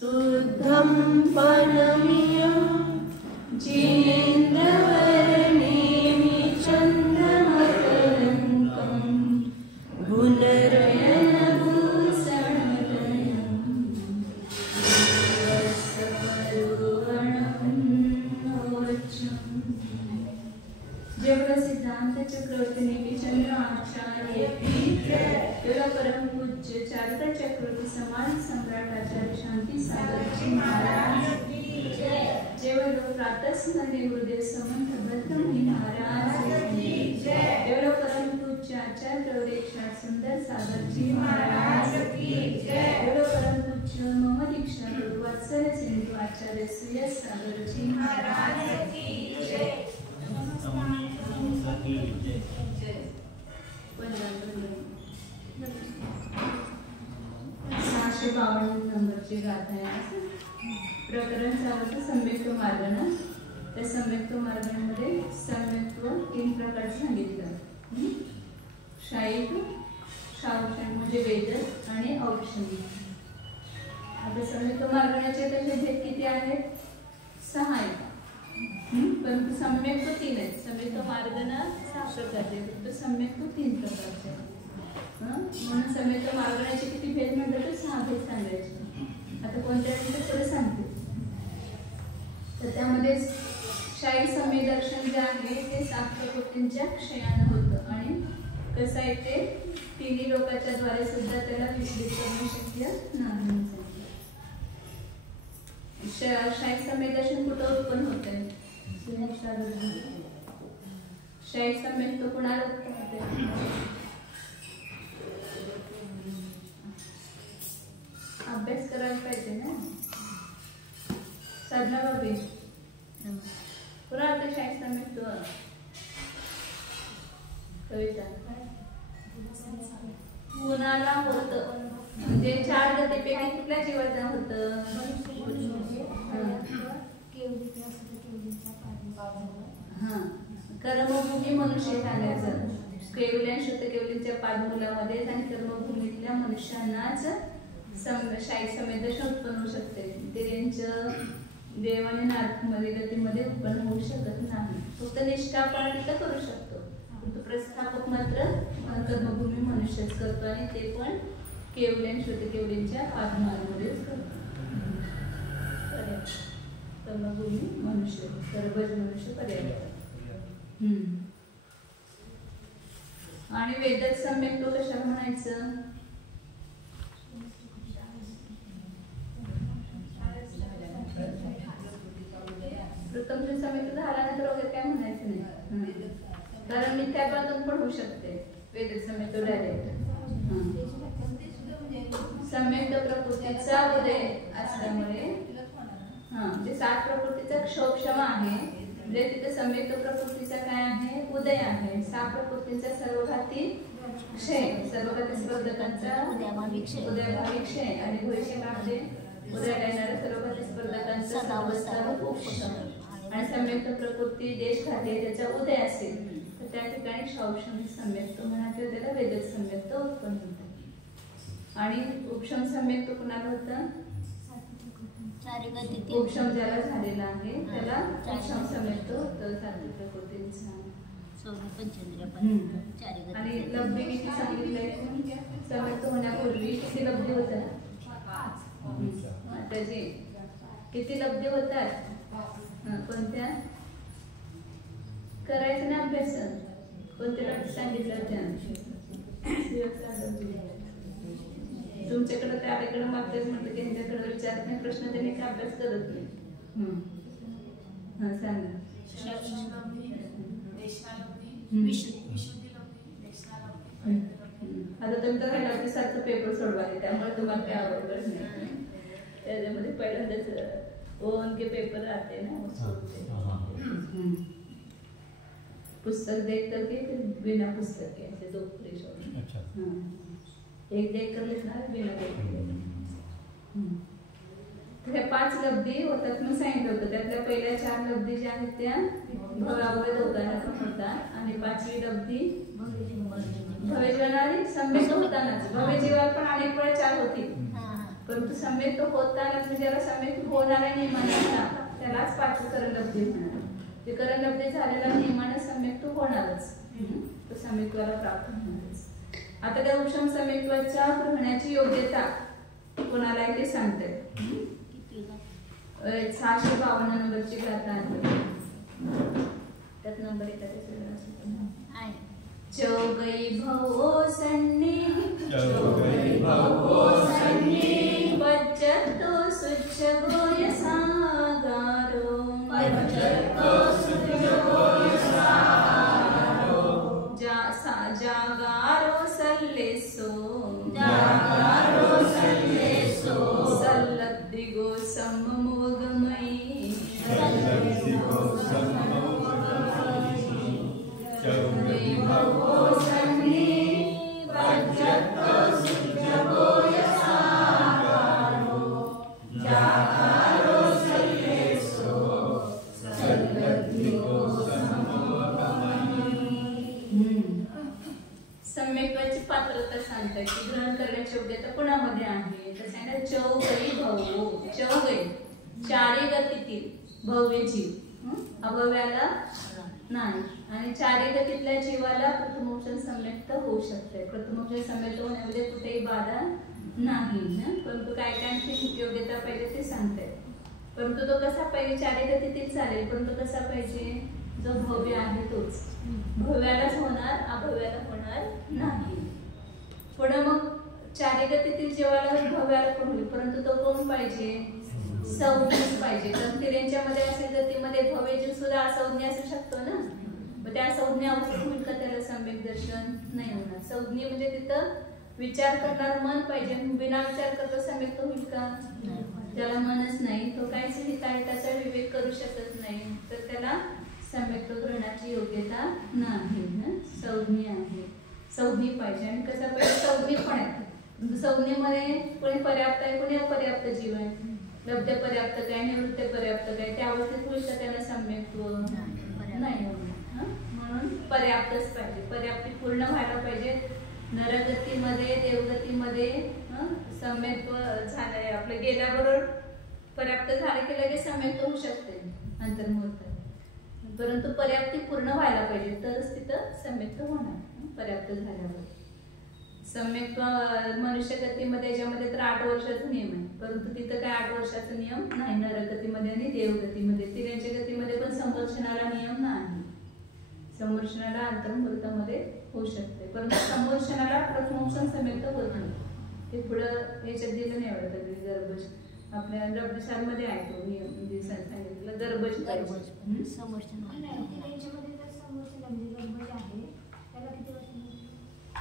शुद्धं परमियं जिनेन्द्रवर्णेमि चन्द्रमकरन्दं गुणरयनभूषणलयं जगत सिद्धांत चक्रवर्ती नेमिचंद्र आचार्य परम पूज्य चारता चक्रवर्ती समाज सम्राट आचार्य शांती सागर जी महाराज जय बोलो प्रातः स्मरणे गुरुदेव समंत भद्रमुनि महाराज की जय बोलो परम पूज्य आचार्य प्रवरेक्षण सुंदर सागर जी महाराज की जय बोलो परम पूज्य मम दीक्षा गुरु वात्सल्य सिंधु आचार्य सुयश सागर जी महाराज की जय 652 नंबरची गाथा आहे. प्रकरण चालतं सम्यक्त मार्गण. त्या सम्यक्त मार्गांमध्ये सम्यक्त्व 3 प्रकार सांगितलं. शाईक, शावक्षण म्हणजे वेद आणि औक्षणी. आता सम्यक्त मार्गाचे तसे भेद किती आहेत? 6 आहेत. परंतु सम्यक्त 3 आहेत. सम्यक्त मार्गण 6 प्रकारचे, तर सम्यक्त 3 प्रकारचे. म्हणून सम्यक्त मार्गाचे किती भेद म्हटलं तर 6 भेद सांगायचे. आता कोणत्या ते पुढे सांगते. तर त्यामध्ये शाही समय दर्शन जे आहे ते 7 प्रकृतींच्या क्षयानं होतं आणि कसं आहे ते तिन्ही लोकांच्या द्वारे सुद्धा त्याला विचलित करणे शक्य नाही. शाही समय दर्शन कुठं उत्पन्न होतंय? शाही समय तो कुणाला उत्पन्न होतंय? अभ्यास करायला पाहिजे ना. साधना बाबी पुरा शाही समय तो कविता कुणाला होतं म्हणजे 4 गतीपैकी कुठल्या जीवाचं होतं? कर्मभूमी मनुष्य सांगायचं. केवल्या शुद्ध केवलीच्या पादमूलामध्ये आणि कर्मभूमीतल्या मनुष्यांनाच शाही समय दर्शन उत्पन्न होऊ शकते. ते त्यांच्या देव आणि नारदमध्ये गतीमध्ये उत्पन्न होऊ शकत नाही. फक्त निष्ठा आपण तिथं करू शकतो. परंतु प्रस्थापक मात्र कर्मभूमी मनुष्यच करतो आणि ते पण केवल्या शुद्ध केवलीच्या पादमालामध्येच करतो. कर्मभूमी मनुष्य, कर्मज मनुष्य पर्याय. आणि वेदात सम्यक तो कशाला म्हणायचं? प्रथम जे सम्यक झाल्यानंतर वगैरे काय म्हणायचं नाही. कारण मिथ्यापासून पण होऊ शकते वेदात सम्यक तो डायरेक्ट. सम्यक प्रकृतीचा उदय असल्यामुळे जे 7 प्रकृतीचा क्षोभक्षम आहे म्हणजे तिथे सम्यक्त प्रकृतीचा काय आहे? उदय आहे. 6 प्रकृतीचा सर्वघाती क्षय, सर्वघाती स्पर्धकांचा उदयभावी क्षय आणि भविष्यकाळामध्ये उदयाला येणाऱ्या सर्वघाती स्पर्धकांचा सर्वस्तारूप उपशम. आणि सम्यक्त प्रकृती देशघाती त्याचा उदय असेल तर त्या ठिकाणी क्षौक्षम सम्यक्त म्हणा किंवा त्याला वेदत सम्यक्त उत्पन्न होतं. आणि उपशम सम्यक्त कुणाला होतं? उपशम ज्याला झालेला आहे त्याला उपशम सम्यक्त होतं. सात्विक प्रकृतीचा. आणि लब्धी किती सांगितलंय? सम्यक्त होण्यापूर्वी किती लब्धी होतात? 5. त्याची किती लब्धी होतात? कोणत्या? करायचं ना अभ्यास. कोणत्या लब्धी सांगितलं त्या? तुमच्याकडे त्याकडे मागतेच म्हटलं की त्यांच्याकडे विचारत नाही प्रश्न, त्यांनी काय अभ्यास करत नाही. सांगा. आता तुम्ही तर काही सारखं पेपर सोडवाले त्यामुळे तुम्हाला काही आवडत नाही. त्याच्यामध्ये पहिल्यांदाच ओन के पेपर राहते ना. पुस्तक देख करके बिना पुस्तक के ऐसे 2 परीक्षा. एक देख कर लिखना है, बिना देख कर. तर 5 लब्धी होतात म्हणून सांगितलं होतं. त्यातल्या पहिल्या 4 लब्धी ज्या आहेत त्या भवाभव दोघांना पण होतात आणि 5वी लब्धी भव्य जीवनाने सम्यक्त होतानाच. भव्य जीवन पण अनेक वेळा 4 होती परंतु सम्यक्त होताना ज्याला सम्यक्त होणाऱ्या नियमांना त्यालाच पाचकरण लब्धी म्हणणार. ते करण लब्धी झालेला नियमानं सम्यक्त होणारच, तो सम्यक्त्वाला प्राप्त होणारच. आता त्या उपशम सम्यक्त्वाच्या ग्रहणाची योग्यता कोणाला आहे ते सांगते. 652 नंबरची गाथा आहे, त्यात नंबर येतात चौगई भवो सन्नी बच्चतो सुच्छ गोय सागारो जागारो सल्लेसो सल्लद्दिगो सम्मोगमयी चौगई भवो सन्नी बच्चतो सुच्छ गोय सागारो जागारो सल्लेसो सल्लद्दिगो सम्यक्त्वाची पात्रता सांगतात की ग्रहण करण्याची योग्यता कोणामध्ये आहे. तर सांगतात चौगई भवो, चौगई चारी गतीतील भव्य जीव अभव्याला नाही, आणि चारी गतीतल्या जीवाला प्रथमोपचार सम्यक्त होऊ शकते. प्रथमोपचार सम्यक्त होण्यामध्ये कुठेही बाधा नाही, परंतु काय काय आणखी योग्यता पाहिजे ते सांगतात. परंतु तो कसा पाहिजे, चारी गतीतील चालेल, परंतु कसा पाहिजे, जो भव्य आहे तोच. भव्यालाच होणार, अभव्याला होणार नाही. पुढे मग चारी गतीतील जीवाला भव्याला पण होईल, परंतु तो कोण पाहिजे, संज्ञच पाहिजे. कारण तिऱ्यांच्यामध्ये असेल गतीमध्ये भव्य जीव सुद्धा असंज्ञ असू शकतो ना, मग त्या संज्ञा अवस्थेत होईल का त्याला सम्यक दर्शन नाही होणार. संज्ञ म्हणजे तिथं विचार करणार मन पाहिजे, बिना विचार करता सम्यक्त होईल का, त्याला मनच नाही, तो काहीच हिताहिताचा विवेक करू शकत नाही, तर त्याला सम्यक्त ग्रहणाची योग्यता नाही. संज्ञ आहे, संज्ञ पाहिजे. आणि कसं पाहिजे, संज्ञ पण आहे. संज्ञेमध्ये कोणी पर्याप्त आहे, कोणी अपर्याप्त जीव आहे, लब्ध पर्याप्त काय, निवृत्त पर्याप्त काय, त्या अवस्थेत होईल का त्याला सम्यक्त्व नाही होणार. म्हणून पर्याप्तच पाहिजे, पर्याप्ती पूर्ण व्हायला पाहिजे. नरगतीमध्ये देवगतीमध्ये सम्यक्त्व झालंय आपलं गेल्याबरोबर पर्याप्त झाले की लगेच सम्यक्त होऊ शकते अंतर्मुहूर्त, परंतु पर्याप्ती पूर्ण व्हायला पाहिजे तरच तिथं सम्यक्त होणार. पर्याप्त झाल्यावर सम्यक्त मनुष्य गतीमध्ये याच्यामध्ये तर 8 वर्षाचा नियम आहे, परंतु तिथं काय 8 वर्षाचा नियम नाही. नरगतीमध्ये आणि देवगतीमध्ये, तिऱ्यांच्या गतीमध्ये पण संवर्षणाला नियम नाही. संवर्षणाला अंतर्मुहूर्तामध्ये होऊ शकते, परंतु संवर्षणाला प्रथमोपचार सम्यक्त होत नाही. ते पुढं याच्यात दिलं नाही वाटत, गर्भज आपल्या रब्बीसारमध्ये आहे तो नियम सांगितलं गर्भज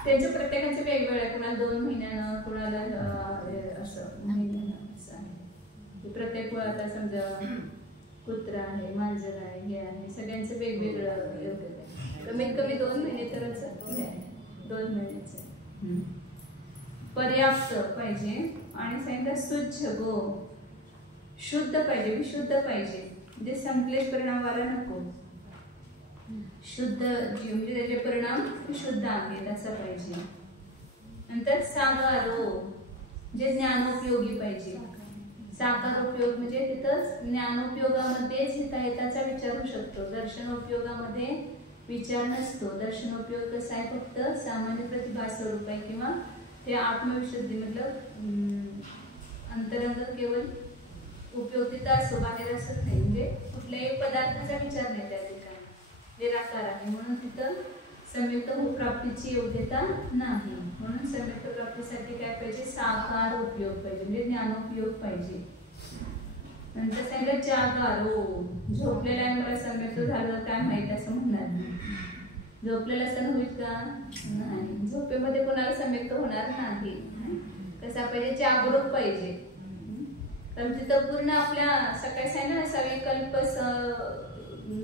त्यांच्या प्रत्येकाचे वेगवेगळ्या, कुणाला 2 महिन्यानं, कुणाला असं महिन्यानं असं आहे. प्रत्येक आता समजा कुत्रा आहे, मांजर आहे, हे आहे, सगळ्यांचं वेगवेगळं योग्यता आहे. कमीत कमी 2 महिने तरच 2 महिन्याचं पर्याप्त पाहिजे. आणि सांगितलं शुद्ध गो, शुद्ध पाहिजे, विशुद्ध पाहिजे, म्हणजे संकलेश परिणाम व्हायला नको. शुद्ध जीव म्हणजे त्याचे परिणाम शुद्ध आहेत असं पाहिजे. नंतर सागारो जे ज्ञानोपयोगी पाहिजे. साकार उपयोग म्हणजे तिथंच ज्ञानोपयोगामध्येच हिताहिताचा विचार होऊ शकतो, दर्शनोपयोगामध्ये विचार नसतो. दर्शनोपयोग कसा आहे, फक्त सामान्य प्रतिभा स्वरूप आहे, किंवा ते आत्मविशुद्धी मतलब अंतरंग केवळ उपयोग तिथं असतो, बाहेर असत नाही. म्हणजे कुठल्याही पदार्थाचा विचार नाही त्या ठिकाणी, निराकार आहे. म्हणून तिथं सम्यक्त प्राप्तीची योग्यता नाही. म्हणून सम्यक्त प्राप्तीसाठी काय पाहिजे, साकार उपयोग पाहिजे, म्हणजे ज्ञानोपयोग पाहिजे. नंतर सांगितलं जागारो, झोपलेला आहे मला सम्यक्त झालं काय माहित असं म्हणणार नाही. झोपलेला सण होईल का नाही, झोपेमध्ये कोणाला सम्यक्त होणार नाही. कसा पाहिजे, जागरूक पाहिजे. तर तिथं पूर्ण आपल्या सकाळी सांगितलं ना, सविकल्प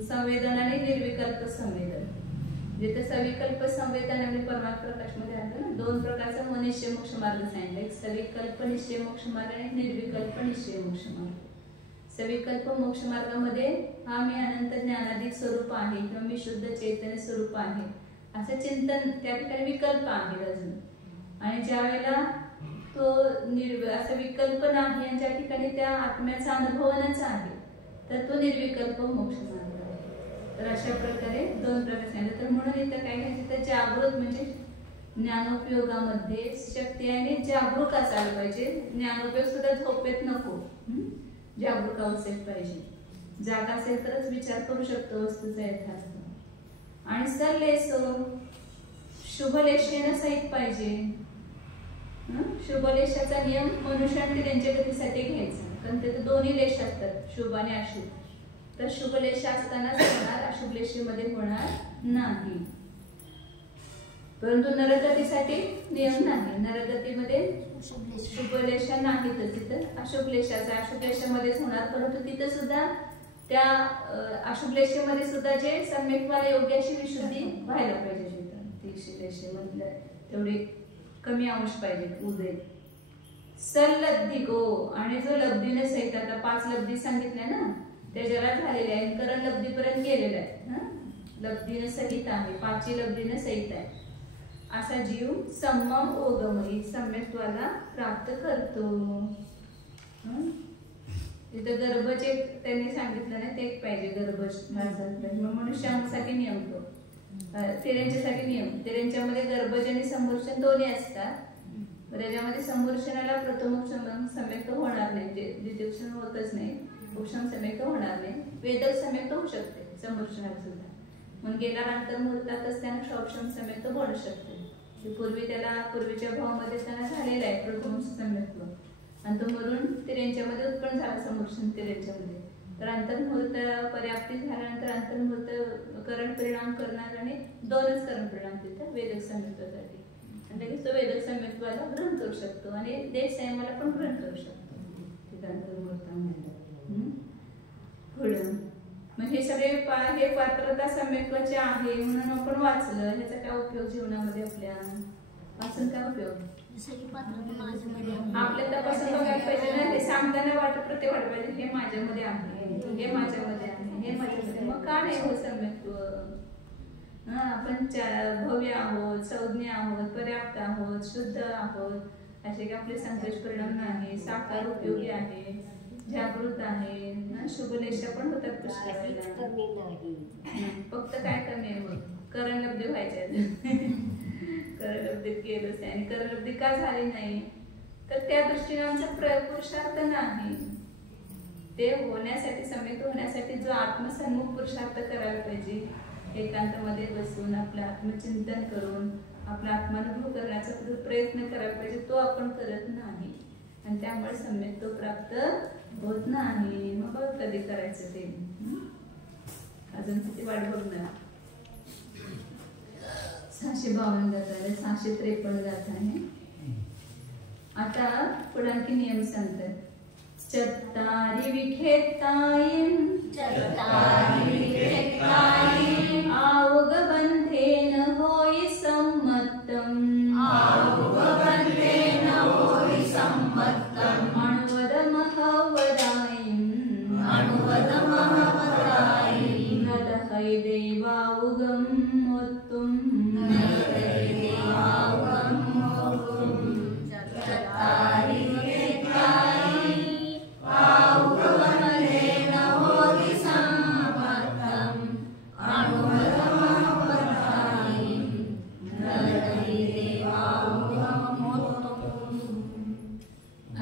संवेदन आणि निर्विकल्प संवेदन. जिथे सविकल्प संवेदन आणि परमात्मा प्रकाश मध्ये आलं ना, 2 प्रकारचा मनुष्य मोक्ष मार्ग सांगितलं, एक सविकल्प निश्चय मोक्ष मार्ग आणि निर्विकल्प निश्चय मोक्ष मार्ग. सविकल्प मोक्ष मार्गामध्ये हा मी अनंत ज्ञानाधिक स्वरूप आहे किंवा मी शुद्ध चैतन्य स्वरूप आहे असं चिंतन त्या ठिकाणी विकल्प आहे अजून. आणि ज्या वेळेला तो असं विकल्प नाही आणि ज्या ठिकाणी त्या आत्म्याचा अनुभवनाच आहे तर तो निर्विकल्प मोक्ष मार्ग आहे. तर अशा प्रकारे दोन प्रकार सांगितले. तर म्हणून इथं काय घ्यायचं तर जागृत म्हणजे ज्ञानोपयोगामध्ये शक्ती आणि जागरूक असायला पाहिजे. ज्ञानोपयोग सुद्धा झोपेत नको, जागरूक अवस्थेत पाहिजे. जागा असेल तरच विचार करू शकतो वस्तूचा यथार्थ. आणि सल्लेसो शुभलेशेनं सहित पाहिजे. शुभलेशाचा नियम मनुष्याने त्यांच्या गतीसाठी घ्यायचा, कारण ते दोन्ही लेश असतात, शुभ आणि अशुभ. तर शुभलेश असतानाच होणार, अशुभ लेशेमध्ये होणार नाही. परंतु नरगतीसाठी नियम नाही. नरगतीमध्ये शुभलेशा नाहीतच, तिथं अशुभ लेशाचा अशुभ लेशामध्येच होणार. परंतु तिथं सुद्धा त्या अशुभ लेशेमध्ये सुद्धा जे सम्यक्त्वाला योग्य अशी विशुद्धी व्हायला पाहिजे. तिथं लेशेमधलं तेवढी कमी अंश पाहिजे उदय. सल्लब्धिको आणि जो लब्धीने सहित, आता 5 लब्धी सांगितल्या ना, त्या जरा झालेल्या आहेत, करण लब्धीपर्यंत गेलेल्या आहेत. लब्धीने सहित आहे, 5 लब्धीने सहित आहे असा जीव सम्मम ओगमयी सम्यक्त्वाला प्राप्त करतो. तिथं गर्भचे त्यांनी सांगितलं ना, ते एक पाहिजे गर्भज माणसांसाठी. मग मनुष्यांसाठी नियम तो, तिऱ्यांच्यासाठी नियम. तिऱ्यांच्यामध्ये गर्भज आणि संवर्षण दोन्ही असतात. त्याच्यामध्ये संवर्षणाला प्रथमोक्षम सम्यक्त होणार नाही, द्वितीयोक्षम होतच नाही, उपशम सम्यक्त होणार नाही. वेदक सम्यक्त होऊ शकते संवर्षणाला सुद्धा. मग गेल्यानंतर मुहूर्तातच त्यांना क्षौक्षम सम्यक्त बनू शकते. पूर्वी पूर्वीच्या भावामध्ये त्यांना झालेला आहे प्रथम सम्यक्त, आणि तो मरून तिऱ्यांच्यामध्ये उत्पन्न झाला संवर्षण तिऱ्यांच्यामध्ये. तर अंतर्मुहूर्त पर्याप्ती झाल्यानंतर अंतर्मुहूर्त करण परिणाम करणार आणि 2च करण परिणाम तिथं वेदक सम्यक्त्वासाठी. आणि लगेच तो वेदक सम्यक्त्वाला ग्रहण करू शकतो आणि देश संयमाला पण ग्रहण करू शकतो तिथं अंतर्मुहूर्तामध्ये. पुढं मग हे सगळे हे पात्रता सम्यक्त्वाचे आहे म्हणून आपण वाचलं. ह्याचा काय उपयोग जीवनामध्ये आपल्या? वाचून काय उपयोग? आपल्या तपासून बघायला पाहिजे ना, हे सांगताना प्रत्येक वाटत पाहिजे हे माझ्यामध्ये आहे, हे माझ्यामध्ये आहे, हे माझ्यामध्ये. मग का नाही हो सम्यक्त्व? आपण भव्य आहोत, संज्ञ आहोत, पर्याप्त आहोत, शुद्ध आहोत, असे काही आपले संतोष परिणाम नाही, साकार उपयोगी आहे, जागृत आहे, शुभलेशा पण होतात पुष्कळाला. फक्त काय कमी आहे मग? करणलब्धी व्हायच्या. करणलब्धीत गेलोच आहे. आणि करणलब्धी का झाली नाही तर त्या दृष्टीने आमचा पुरुषार्थ नाही. ते होण्यासाठी, सम्यक्त होण्यासाठी जो आत्मसन्मुख पुरुषार्थ करायला पाहिजे, एकांतामध्ये बसून आपलं आत्मचिंतन करून आपला आत्मानुभव करण्याचा प्रयत्न करायला पाहिजे, तो आपण करत नाही. आणि त्यामुळे सम्यक्त प्राप्त होत नाही. मग बघ कधी करायचं ते. अजून किती वाट बघणार. 652 गाथा आहे, 653 गाथा आहे. आता पुढे आणखी नियम सांगतात. चत्तारी विखेतायीं आवग बंधेन होई सम्मत्तम् अणुवद महवदायीं नदहै देवाउगम मोत्तुम्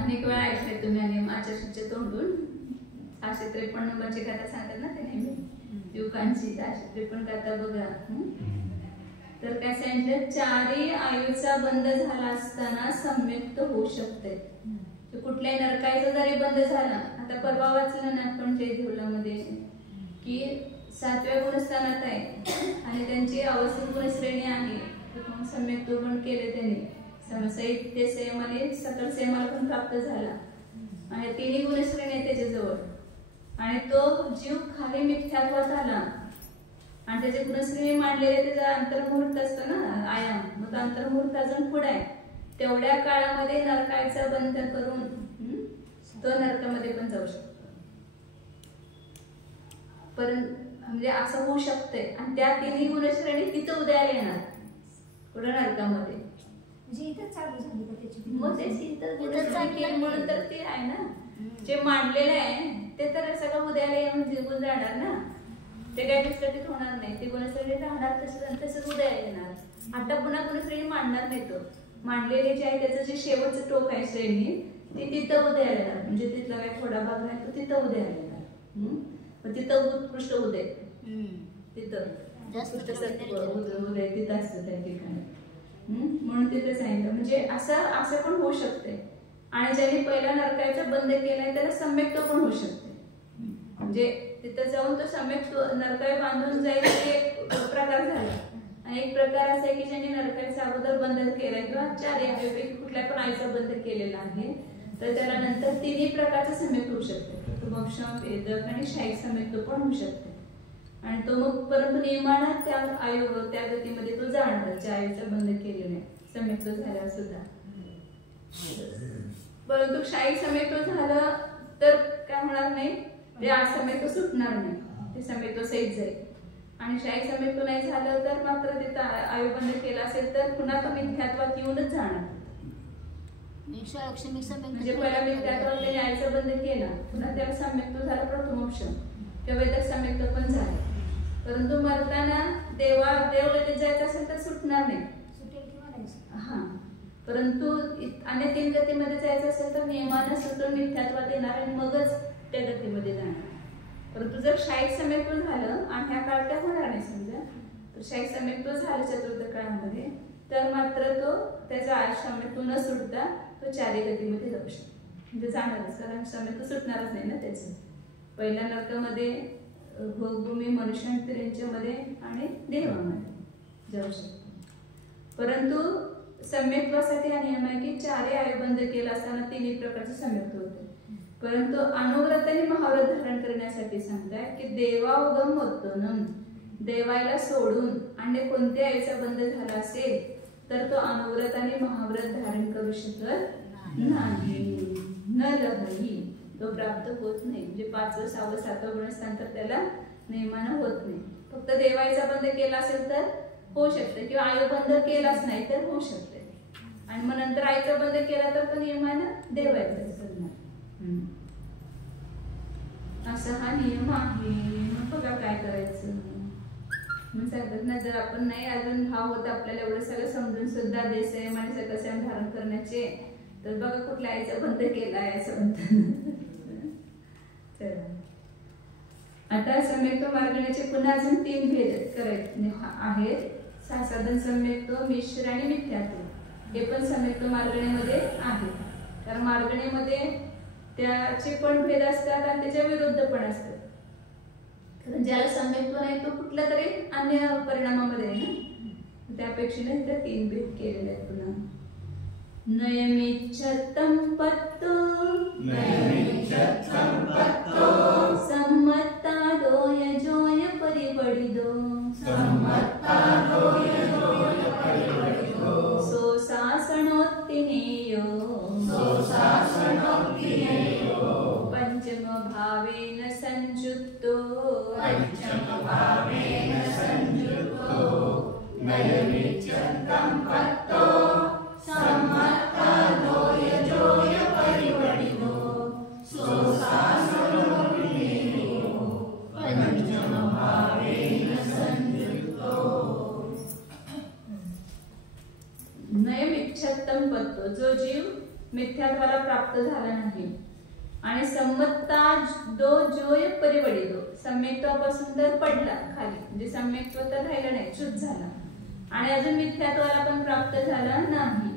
अनेक वेळा ऐकले तुम्ही आणि आचार्यांच्या तोंडून. 653 नंबरची गाथा सांगतात ना ते नेहमी युगांची. 653 गाथा बघा. तर काय सांगितलं, 4ही आयुचा बंद झाला असताना सम्यक्त होऊ शकते. कुठल्याही नरकायचा जरी बंद झाला, आता परवा वाचलं ना आपण जयदेवलामध्ये की 7व्या गुणस्थानात आहे आणि त्यांची अवस्थित गुणश्रेणी आहे. सम्यक्त पण केले त्यांनी, ते संयम आणि सकल संयमाला पण प्राप्त झाला आणि 3ही गुणश्रेणी आहे त्याच्याजवळ. आणि तो जीव खाली मिथ्यात्वात आला आणि त्याचे गुणश्रेणी मांडलेले त्याचा अंतर्मुहूर्त असतो ना आयाम, मग अंतर्मुहूर्त अजून पुढे आहे. तेवढ्या काळामध्ये नरकायचा बंध करून तो नरकामध्ये पण जाऊ शकतो. म्हणजे असं होऊ शकतंय. आणि त्या 3ही गुणश्रेणी तिथं उदयाला येणार पुढे नरकामध्ये. म्हणजे इथं चालू झाली का त्याची? मग तेच इथं म्हणून तर ते आहे ना, जे मांडलेलं आहे ते तर सगळं उद्याला येऊन जिंकून जाणार ना. ते काही विस्कटीत होणार नाही, ते गुणश्रेणी राहणार तसंच उद्या येणार. आता पुन्हा गुणश्रेणी मांडणार नाही. तो मांडलेले जे आहे त्याचं जे शेवटचं टोक आहे श्रेणी ती तिथं उद्या येणार. म्हणजे तिथला काही थोडा भाग आहे तो तिथं उद्या येणार. मग तिथं उत्कृष्ट उदय, तिथं उदय तिथं असतं त्या ठिकाणी. म्हणून तिथे सांगितलं. म्हणजे असं पण होऊ शकते. आणि ज्यांनी पहिला नरकायचा बंद केलाय त्याला सम्यक्त पण होऊ शकते. म्हणजे तिथं जाऊन तो सम्यक नरकाय बांधून जाईल एक प्रकार झाला. आणि एक प्रकार असा आहे की ज्यांनी नरकायचा अगोदर बंद केलाय किंवा 4 यापैकी कुठल्या पण आईचा बंद केलेला आहे तर त्याला नंतर 3 प्रकारचा सम्यक होऊ शकते. मोक्षम, वेदक आणि शाही सम्यक पण होऊ शकते. आणि तो मग परंतु नियमानं त्या गतीमध्ये तो जाणार ज्या आईचा बंद केलेला आहे सम्यक झाल्यावर सुद्धा. परंतु शाही सम्यक झालं तर काय होणार नाही, ते सम्यक सुटणार नाही, ते सम्यक सहित जाईल. आणि शाही सम्यक नाही झालं तर मात्र तिथं आयुबंध केला असेल तर पुन्हा तो मिथ्यात्वात येऊनच जाणार. म्हणजे पहिला मिथ्यात्वात त्याने आईचा बंद केला, पुन्हा त्याला सम्यक झाला प्रथमोक्षम किंवा वेदक सम्यक पण झालं. परंतु मरताना देवगतीत जायचं असेल तर सुटणार नाही. हा, परंतु अन्य 3 गतीमध्ये जायचं असेल तर नियमानं सुटून मिथ्यात्वात येणार आणि मगच त्या गतीमध्ये जाणार. परंतु जर शाही सम्यक झालं आणि ह्या काळात काय होणार नाही समजा, तर शाही सम्यक झालं चतुर्थ काळामध्ये तर मात्र तो त्याचा सम्यक न सुटता तो 4 गतीमध्ये जाऊ शकतो. म्हणजे जाणारच, कारण सम्यक सुटणारच नाही ना त्याचं. पहिल्या नरकामध्ये, भोगभूमी, मनुष्यांमध्ये आणि देवामध्ये जाऊ शकतो. परंतु सम्यक्त्वासाठी हा नियम आहे की 4 आयुबंध केला असताना 3 प्रकारचे सम्यक्त होते. परंतु अनुव्रत आणि महाव्रत धारण करण्यासाठी सांगताय की देवावगम होतोनम, देवायला सोडून आणि कोणत्या आईचा बंध झाला असेल तर तो अनुव्रत आणि महाव्रत धारण करू शकत नाही. न लहरी, तो प्राप्त होत नाही. म्हणजे 5व, 6व, 7व गुणस्थान तर त्याला नियमानं होत नाही. फक्त देवायचा बंध केला असेल तर होऊ शकते, किंवा आयुबंध केलाच नाही तर होऊ शकते. आणि मग नंतर आईचा बंध केला तर तो नियमानं देवायचा करणार. असा हा नियम आहे. मग बघा काय करायचं. मग सांगतात ना, जर आपण नाही अजून भाव होत आपल्याला एवढं सगळं समजून सुद्धा देसम आणि सकसम धारण करण्याचे, तर बघा कुठल्या आईचा बंध केलाय असं म्हणतात. चला, आता सम्यक्त मार्गण्याचे पुन्हा अजून 3 भेद करायचे आहेत. साधन सम्यक्त, मिश्र आणि मिथ्यात्व. हे पण सम्यक्त मार्गण्यामध्ये आहे. कारण मार्गण्यामध्ये त्याचे पण भेद असतात आणि त्याच्या विरुद्ध पण असतात. कारण ज्याला सम्यक्त नाही तो कुठल्या तरी अन्य परिणामामध्ये आहे ना, त्यापेक्षा इथे 3 भेद केलेले आहेत. पुन्हा नयमिच्छतं पत्तो सम्मत्तादो यजोय परिवडिदो सोसासनोत्तिनेयो पंचम भावेन संयुक्तो नयमिच्छतं पत्तो सम्मत्तादो यजोय परिवडिदो सोसासनोत्तिनेयो पंचम भावेन संयुक्तो. नयमिच्छतं पत्तो, जो जीव मिथ्यात्वाला प्राप्त झाला नाही आणि सम्मत्ता दो जोय परिवडिदो, सम्यक्त्वापासून तर पडला खाली, म्हणजे सम्यक्त्व तर राहिलं नाही, च्युत झाला आणि अजून मिथ्यात्वाला पण प्राप्त झाला नाही.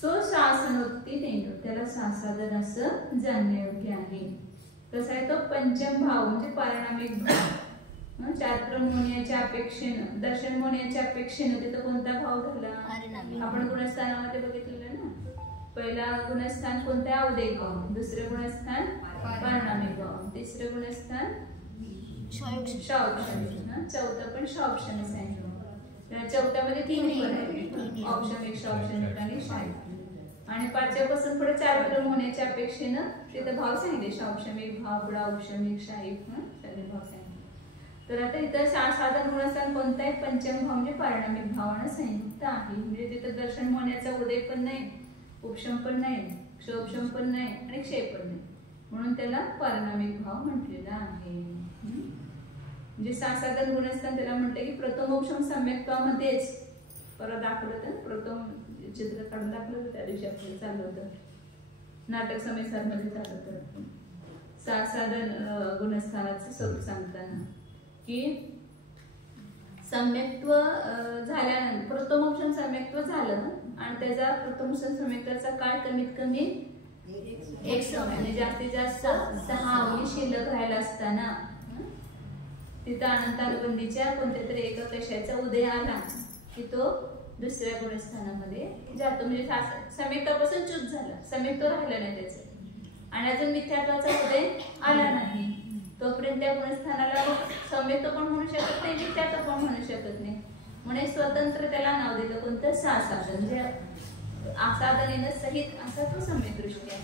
सो शासनोक्ती नेणो, त्याला सासादन असं जाणण्यायोग्य आहे. तसा आहे तो पंचम भाव, म्हणजे पारिणामिक भाव. 4 मोनियाच्या अपेक्षेनं, दर्शन मोनियाच्या अपेक्षेनं तिथं कोणता भाव झाला आपण गुणस्थानामध्ये बघितलेलं ना. पहिला गुणस्थान कोणत्या, अवदेक भाव. दुसरं गुणस्थान पारिणामिक भाव. तिसरं गुणस्थान शॉपशन. चौथं पण शॉपशन सांगितलं. चौथ्यामध्ये 3 पण आहे, ऑप्शन 1, शॉपशन 1 आणि शाही. आणि 5व्यापासून पुढे 4 क्रम होण्याच्या अपेक्षेनं तिथं भाव सांगितले. शॉपशन 1 भाव, पुढे ऑप्शन 1, शाही भाव सांगितले. तर आता इथं साधारण गुणस्थान कोणतं आहे? पंचम भाव म्हणजे पारिणामिक भावानं संयुक्त आहे. म्हणजे तिथं दर्शन होण्याचा उदय पण नाही, उपशम पण नाही, क्षोभशम पण नाही आणि क्षय पण नाही, म्हणून त्याला पारिणामिक भाव म्हटलेला आहे. म्हणजे साधारण गुणस्थान त्याला म्हटलं की प्रथमोपशम सम्यक्त्वामध्येच, परत दाखवलं तर प्रथम चित्र काढून दाखवलं होतं त्या दिवशी आपल्याला चाललं होतं नाटक समेसार मध्ये चाललं होतं साधारण गुणस्थानाचं स्वरूप सांगताना की सम्यक्त्व झाल्यानंतर प्रथमोपशम सम्यक्त्व झालं ना आणि त्याचा प्रथमोपशम सम्यक्त्वाचा काळ कमीत कमी 1 समय म्हणजे जास्तीत जास्त 6 अवधी शिल्लक राहिला असताना तिथं अनंतानुबंधीच्या कोणत्या तरी एका कशाचा उदय आला की तो दुसऱ्या गुणस्थानामध्ये जातो. म्हणजे सम्यक्त्वापासून च्यूत झाला, सम्यक्त्व राहिलं नाही त्याचं आणि अजून मिथ्यात्वाचा उदय आला नाही, तोपर्यंत त्या गुणस्थानाला सम्यक्त्व पण म्हणू शकत नाही, मिथ्यात्व पण म्हणू शकत नाही, म्हणून स्वतंत्र त्याला नाव दिलं कोणतं? साधन. म्हणजे आसाधनेनं सहित असा तो सम्यक दृष्टी आहे.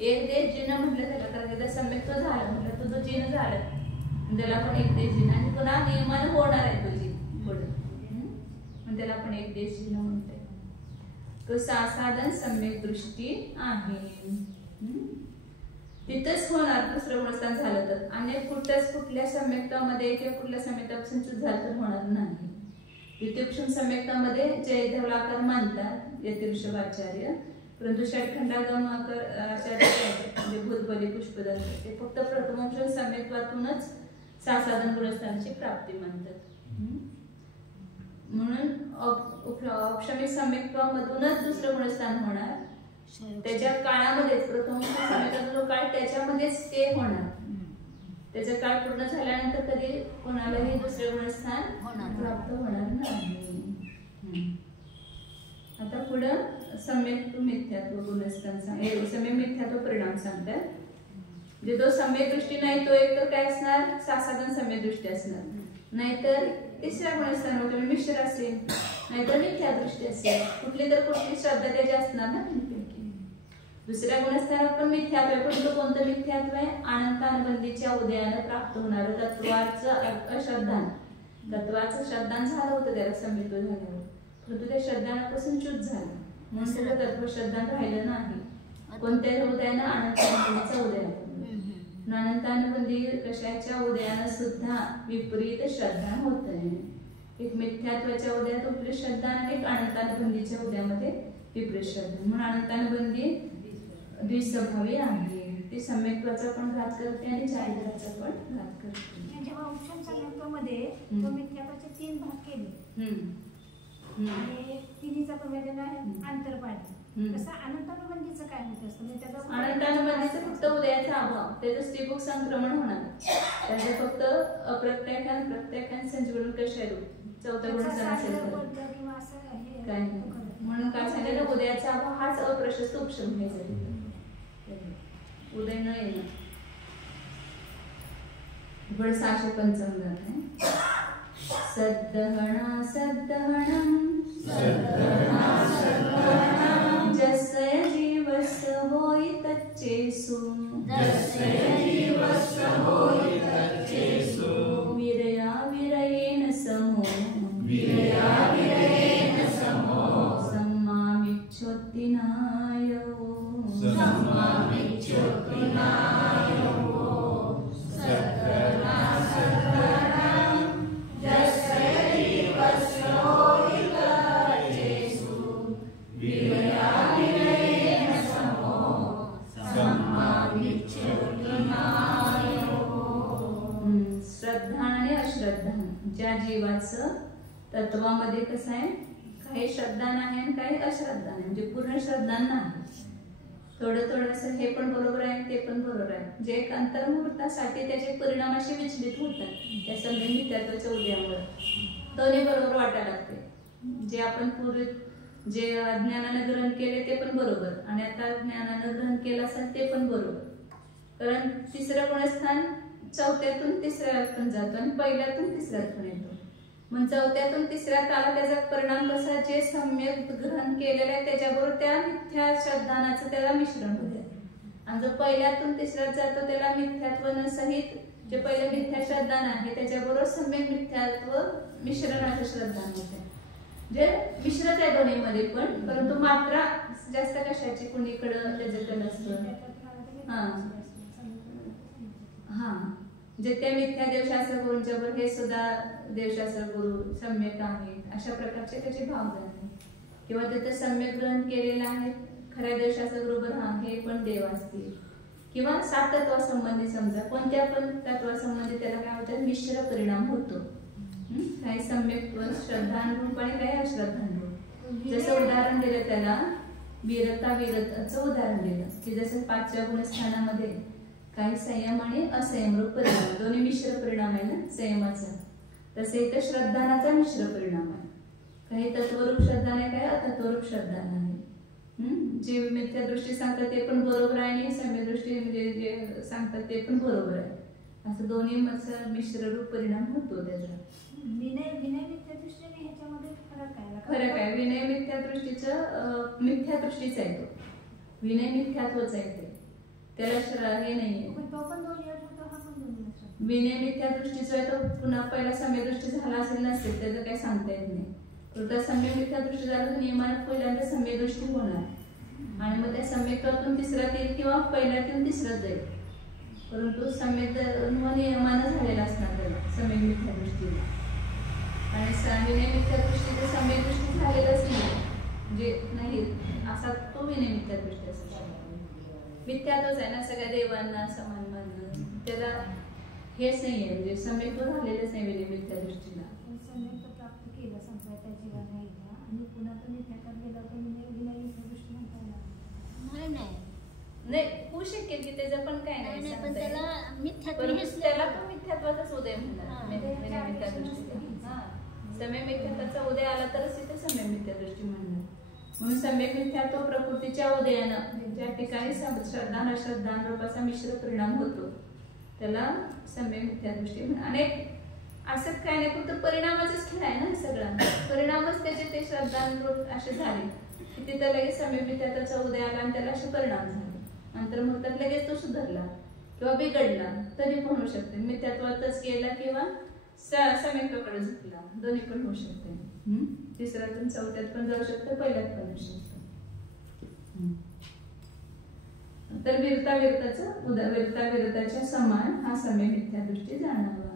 एक देश जिनं म्हटलं त्याला, तर एकदा सम्यक्त्व झालं म्हटलं तुझं जिन झालं, त्याला पण एक देश जिन आणि पुन्हा नियमानं होणार आहे तो जिन पुढे, त्याला पण एक देश जिन म्हणते. तो साधन सम्यक दृष्टी आहे. तिथंच होणार दुसरं गुणस्थान झालं तर, अन्य कुठल्या सम्यक्तामध्ये किंवा कुठल्या सम्यक्तापासून च्यूत झालं तर होणार नाही. द्वितीयोपशम सम्यक्तामध्ये जयदेवलाकार मानतात यतिवृषभाचार्य, परंतु षटखंडागम आचार्य म्हणजे भूतबली पुष्पदंत ते फक्त प्रथमोपशम सम्यक्त्वातूनच साधन गुणस्थानाची प्राप्ती मानतात. म्हणून औपशमिक सम्यक्त्वामधूनच दुसरं गुणस्थान होणार, त्याच्या काळामध्येच प्रथमोपशम सम्यक्त्वाचा जो काळ त्याच्यामध्येच ते होणार, त्याचा काळ पूर्ण झाल्यानंतर कधी कोणालाही दुसरे गुणस्थान प्राप्त होणार नाही. आता पुढं सम्यक मिथ्यात्व गुणस्थान सम्यक मिथ्यात्व परिणाम सांगतात. म्हणजे तो सम्यक दृष्टी नाही तो एक तर काय असणार? साधन सम्यक दृष्टी असणार, नाहीतर तिसऱ्या गुणस्थानावर मिश्र असेल, नाहीतर मिथ्या दृष्टी असेल, कुठली तर कुठली श्रद्धा त्याची असणार ना. दुसऱ्या गुणस्थानात पण मिथ्यात्व आहे, परंतु कोणतं मिथ्यात्व आहे? अनंतानुबंधीच्या उदयानं प्राप्त होणारं तत्वाचं अश्रद्धान. तत्वाचं श्रद्धान झालं होतं त्याला सम्यक्त्व झाल्यावर, परंतु त्या श्रद्धानापासून च्यूत झालं म्हणून त्याचं तत्व श्रद्धान राहिलं नाही. कोणत्या उदयानं? अनंतानुबंधीचा उदयानं. अनंतानुबंधी कशाच्या उदयानं सुद्धा विपरीत श्रद्धान होत आहे. एक मिथ्यात्वाच्या उदयात विपरीत श्रद्धा आणि एक अनंतानुबंधीच्या उदयामध्ये विपरीत श्रद्धा, म्हणून अनंतानुबंधी द्विस्वभावी आहे. ती सम्यक्त्वाचा पण घात करते आणि चारित्र्याचा पण घात करते. जेव्हा उपशम सम्यक्त्वामध्ये तो मिथ्यात्वाचे 3 भाग केले आणि तिन्हीचा प्रवेदना अंतर पाडले, तसं अनंतानुबंधीचं काय होत असतं? म्हणजे त्याचा अनंतानुबंधीचं फक्त उदयाचा अभाव, त्याचं स्त्रीभूक संक्रमण होणार, त्याचं फक्त प्रत्येकान संजीवनी कशारूप चौथा गुणस्थान असेल किंवा असं हे काय नाही. म्हणून काय सांगितलं? उदयाचा अभाव हाच अप्रशस्त उपशम घ्यायचा, उदय न येणं. पुढे 655 सद्दहणा सद्दहणम जसय जीवस होई तच्चेसु विरया विरयेन समो सम्मामिच्छोत्तिनायो श्रद्धा आणि अश्रद्धा. ज्या जीवाचं तत्वामध्ये कसं आहे, काही श्रद्धा नाही आणि काही अश्रद्धा नाही, म्हणजे पूर्ण श्रद्धा नाही, थोडं थोडंसं हे पण बरोबर आहे ते पण बरोबर आहे. जे एक अंतर्मुहूर्तासाठी त्याचे परिणाम असे विचलित होतात त्या सम्यक मिथ्यात्वाच्या उदयामुळे, दोन्ही बरोबर वाटायला लागते. जे आपण पूर्वी जे ज्ञानानं ग्रहण केले ते पण बरोबर आणि आता ज्ञानानं ग्रहण केलं असेल ते पण बरोबर, कारण तिसरं गुणस्थान चौथ्यातून तिसऱ्यात पण जातो आणि पहिल्यातून तिसऱ्यात पण येतो. मग चौथ्यातून तिसऱ्यात आला त्याचा परिणाम कसा? जे सम्यक ग्रहण केलेलं आहे त्याच्याबरोबर त्या मिथ्या श्रद्धानाचं त्याला मिश्रण होते, आणि जो पहिल्यातून तिसऱ्यात जातो त्याला मिथ्यात्व सहित जे पहिले मिथ्या श्रद्धान आहे त्याच्याबरोबर सम्यक मिथ्यात्व मिश्रणाचं श्रद्धान होते. जे मिश्रच आहे दोन्हीमध्ये पण, परंतु मात्रा जास्त कशाची कुणीकडं त्याचं नसतं. हा जे त्या मिथ्या देवशास्त्र गुरूंच्या बरोबर हे सुद्धा देवशास्त्र गुरु सम्यक आहेत अशा प्रकारचे त्याचे भाव झाले. किंवा त्याचे सम्यक ग्रहण केलेला आहे खऱ्या देवशास्त्र बरोबर हा हे पण देव असतील. किंवा 7 तत्वासंबंधी समजा कोणत्या पण तत्वासंबंधी त्याला काय होतं मिश्र परिणाम होतो. काही सम्यक श्रद्धानुरूप आणि काही अश्रद्धानुरूप. जसं उदाहरण दिलं त्याला वीरता विरताचं उदाहरण दिलं की जसं 5व्या गुणस्थानामध्ये काही संयम आणि असंयम रूप परिणाम दोन्ही मिश्र परिणाम आहे ना संयमाचा. तसे इथं श्रद्धानाचा मिश्र परिणाम आहे. काही तत्वरूप श्रद्धान आहे काही अतत्वरूप श्रद्धान आहे. जी मिथ्या दृष्टी सांगतात ते पण बरोबर आहे आणि सम्यक दृष्टी म्हणजे जे सांगतात ते पण बरोबर आहे. असं दोन्ही मिश्र रूप परिणाम होतो त्याचा. विनय मिथ्या दृष्टीने ह्याच्यामध्ये फरक आहे. विनय मिथ्या दृष्टीचं मिथ्या दृष्टीच आहे तो. विनय मिथ्यात्वच आहे ते. त्याला हे नाहीये. विनय मिथ्या दृष्टीचा आहे तो पुन्हा पहिला सम्यक दृष्टी झाला असेल नसेल त्याचं काही सांगता येत नाही. तर सम्यक मिथ्या दृष्टी झाला तर नियमानं पहिल्यांदा सम्यक दृष्टी होणार आणि मग त्या सम्यकातून तिसऱ्यात येईल किंवा पहिल्यातून तिसऱ्यात जाईल. परंतु सम्यक नियमानं झालेला असणार त्याला सम्यक मिथ्या दृष्टीला. आणि विनय मिथ्या दृष्टीचं सम्यक दृष्टी झालेलंच नाही म्हणजे नाही असा तो विनय मिथ्या दृष्टी असतो. मिथ्यात्वच आहे ना सगळ्या देवांना समान मानणं त्याला हेच नाही आहे म्हणजे सम्यक झालेलंच नाही विनय मिथ्या दृष्टीला. प्राप्त केलं संप्रदाय जीवाला एकदा आणि पुन्हा तो मिथ्यात्वात गेला तर विनय मिथ्या दृष्टी म्हणता नाही होऊ शकेल की त्याचं पण काय नाही पण त्याला त्याला तो मिथ्यात्वाचाच उदय म्हणणार विनय मिथ्या दृष्टीला. सम्यक मिथ्यात्वाचा उदय आला तरच तिथे सम्यक मिथ्या दृष्टी म्हणणार. म्हणून सम्यक मिथ्यात्व प्रकृतीच्या उदयानं ज्या ठिकाणी श्रद्धान अश्रद्धान रूपाचा मिश्र परिणाम होतो त्याला सम्यक मिथ्या दृष्टी म्हणतात. अनेक असं काय नाही फक्त परिणामाचाच खेळ आहे ना सगळा. परिणामच त्याचे ते श्रद्धान रूप असे झाले की तिथं लगेच सम्यक मिथ्यात्वाचा उदय आला आणि त्याला असे परिणाम झाले. नंतर मुहूर्तात लगेच तो सुधारला किंवा बिघडला तरी पण होऊ शकते. मिथ्यात्वातच गेला किंवा सम्यक्ताकडे झुकला दोन्ही पण होऊ शकते. तिसऱ्यातून चौथ्यात पण जाऊ शकतं पहिल्यात पण होऊ शकतं. तर वीरता विरताच्या समान हा सम्यक मिथ्या दृष्टी जाणावा.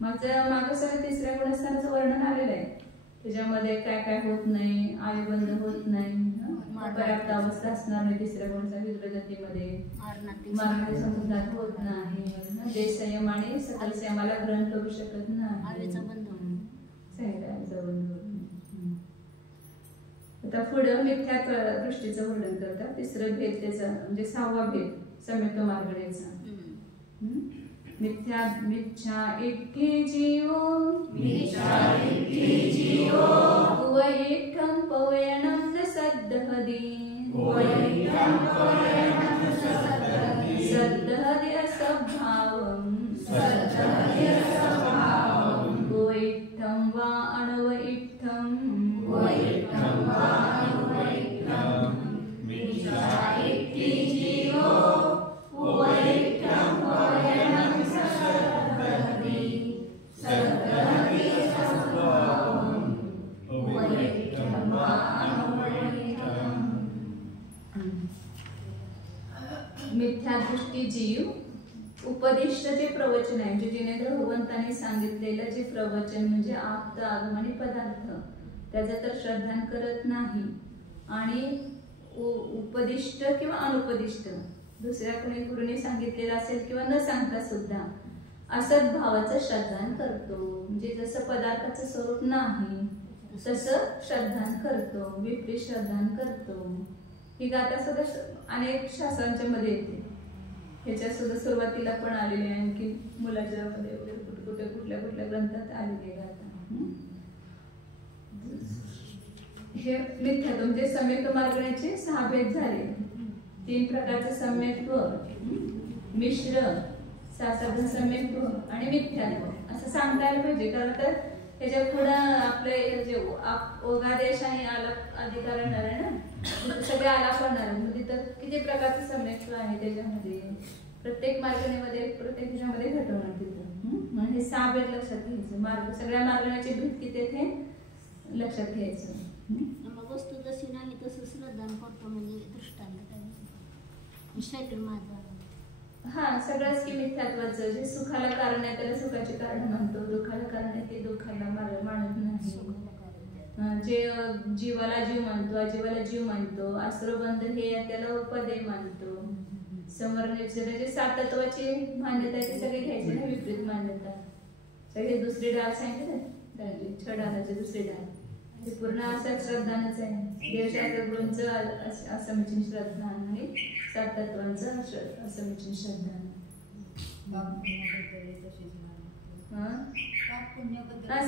मागं सगळं तिसऱ्या गुणस्थानाचं वर्णन आलेलं आहे. त्याच्यामध्ये काय काय होत नाही आयुबंध होत नाही पर्याप्त अवस्था असणार नाही तिसऱ्या गुणस्थान विद्रगतीमध्ये मागणी समुद्रात होत नाही जे संयम आणि सकल संयमाला ग्रहण करू शकत नाही. आता पुढं मिथ्या दृष्टीचं वर्णन करतात. तिसरं भेद त्याचा म्हणजे 6वा भेद सम्यक मार्गणेचा. मिथ्या इट्ठी जीवो वैठं पवयनं सद्दहदी सद्दहदी असभावं वैठं वा अणवैठं मिथ्या दृष्टी जीव उपदिष्ट जे प्रवचन आहे म्हणजे जिनेंद्र भगवंतांनी सांगितलेलं जे प्रवचन म्हणजे आप्त आगम आणि पदार्थ त्याचं तर श्रद्धान करत नाही. आणि उपदिष्ट किंवा अनुपदिष्ट दुसऱ्या कोणी गुरुने सांगितलेलं असेल किंवा न सांगता सुद्धा असत भावाचं श्रद्धान करतो. म्हणजे जसं पदार्थाचं स्वरूप नाही तसं श्रद्धान करतो विपरीत श्रद्धान करतो. ही गाथा सुद्धा अनेक शास्त्रांच्या मध्ये येते. ह्याच्या सुद्धा सुरुवातीला पण आलेली आहे आणखी मुलाच्या मध्ये वगैरे कुठल्या ग्रंथात आलेली गाथा. हे मिथ्यात्व म्हणजे सम्यक मार्गण्याचे 6 भेद झाले. 3 प्रकारचे सम्यक्त्व मिश्र साधन सम्यक्त्व आणि मिथ्यात्व असं सांगता आलं पाहिजे. कारण तर त्याच्या पुढे आपले जे ओघादेश आहे आलाप अधिकार आहे ना सगळे आलाप होणार आहे. म्हणजे तर किती प्रकारचे सम्यक्त्व आहे त्याच्यामध्ये प्रत्येक मार्गणीमध्ये प्रत्येक ह्याच्यामध्ये घटवणार तिथं. म्हणून हे 6 भेद लक्षात घ्यायचं. मार्ग सगळ्या मार्गणाची भेद किती तेथे लक्षात घ्यायचं. मग वस्तू जशी नाही तसं श्रद्धान करतो म्हणजे दृष्टांत काय शरीर माझं. हा सगळंच की मिथ्यात्वाचं. जे सुखाला कारण आहे त्याला सुखाचे कारण म्हणतो, दुःखाला कारण आहे ते दुःखाला मानत नाही. जे जीवाला जीव मानतो, अजीवाला जीव मानतो, आश्रबंध हे त्याला पदे मानतो. समरनेचे जे सातत्वाची मान्यता आहे ते सगळे घ्यायचे ना, विपरीत मान्यता सगळे दुसरे डाल सांगितले छडानाचे दुसरे डाल ते पूर्ण असं श्रद्धानच आहे. देवशास्त्र गुरूंचं असमीचीन श्रद्धा आणि सातत्वांचं असमीचीन श्रद्धा.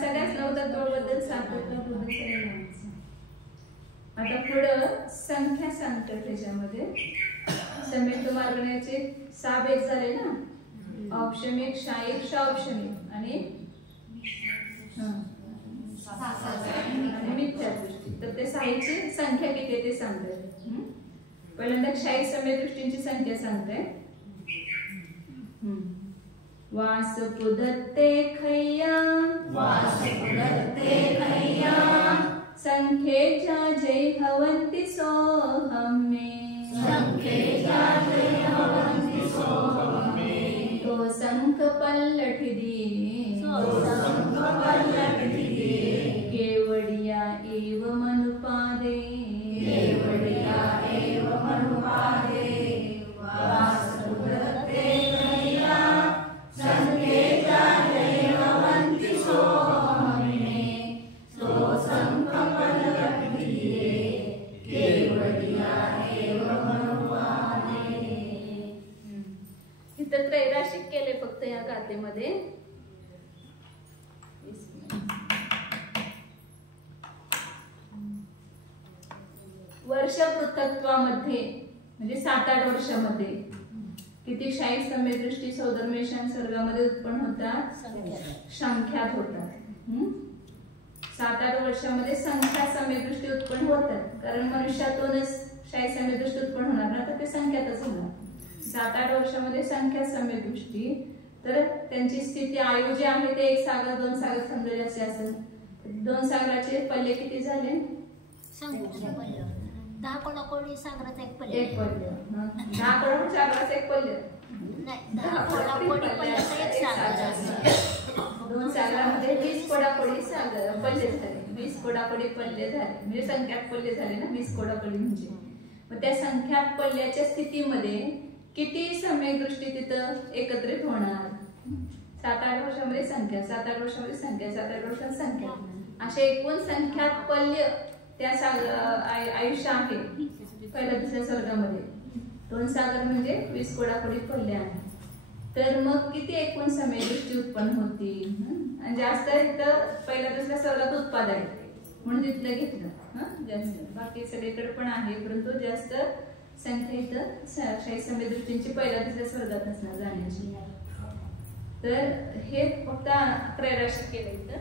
सगळ्याच नवतत्वाबद्दल सातत्वाबद्दल सगळं. आता पुढं संख्या सांगतात त्याच्यामध्ये. सम्यक्त मार्गण्याचे 6 भेद झाले ना, औपशमिक, शाईक, शाऔपशमिक आणि मिथ्यादृष्टी. तर ते साईची संख्या किती ते सांगतात. पहिल्यांदा शाईक सम्यक दृष्टींची संख्या सांगताय. वास पुदत्ते खय्या संख्येच्या जय हवंती सोहमे तो संख पल्लठिदी केवडिया एव मनुपादे इथं त्रैराशिक केले फक्त या गाथेमध्ये. वर्ष पृथक्त्वामध्ये म्हणजे 7-8 वर्षामध्ये किती शाही सम्यक दृष्टी सौधर्मेशान सर्गामध्ये उत्पन्न होतात, संख्यात होतात. 7-8 वर्षामध्ये संख्या सम्यक दृष्टी उत्पन्न होतात. कारण मनुष्यातूनच शाही सम्यक दृष्टी उत्पन्न होणार ना, तर ते संख्यातच होणार. 7-8 वर्षामध्ये संख्या सम्यक दृष्टी. तर त्यांची स्थिती आयु जे आहे ते 1 सागर 2 सागर समजा जास्त असेल. 2 सागराचे पल्ले किती झाले? 10 कोडी सागराचा एक पल्ले. 10 कोडी सागराचा एक पल्ले. 10 कोडी पल्ल्याचा एक सागर. 2 सागरामध्ये 20 कोडाकोडी सागर पल्ले झाले. 20 कोडाकोडी पल्ले झाले म्हणजे संख्यात पल्ले झाले ना. 20 कोडाकोडी म्हणजे मग त्या संख्यात पल्ल्याच्या स्थितीमध्ये किती सम्यक दृष्टी तिथं एकत्रित होणार? 7-8 वर्षामध्ये संख्या, 7-8 वर्षामध्ये संख्या, 7-8 वर्षात संख्या, असे एकूण संख्यात पल्य त्या आयुष्य आहे पहिल्या दुसऱ्या स्वर्गामध्ये. 2 सागर म्हणजे 20 कोडाकोडी पल्ले आहे. तर मग किती एकूण सम्यक दृष्टी उत्पन्न होती? आणि जास्त इथं पहिल्या दुसऱ्या स्वर्गात उत्पाद आहे म्हणून तिथलं घेतलं जास्त. बाकी सगळीकडे पण आहे परंतु जास्त संख्या इथं शाही सम्यक दृष्टींची पहिल्या दुसऱ्या स्वर्गात नसणार जाण्याची. तर हे फक्त त्रैराशिक केलं इथं.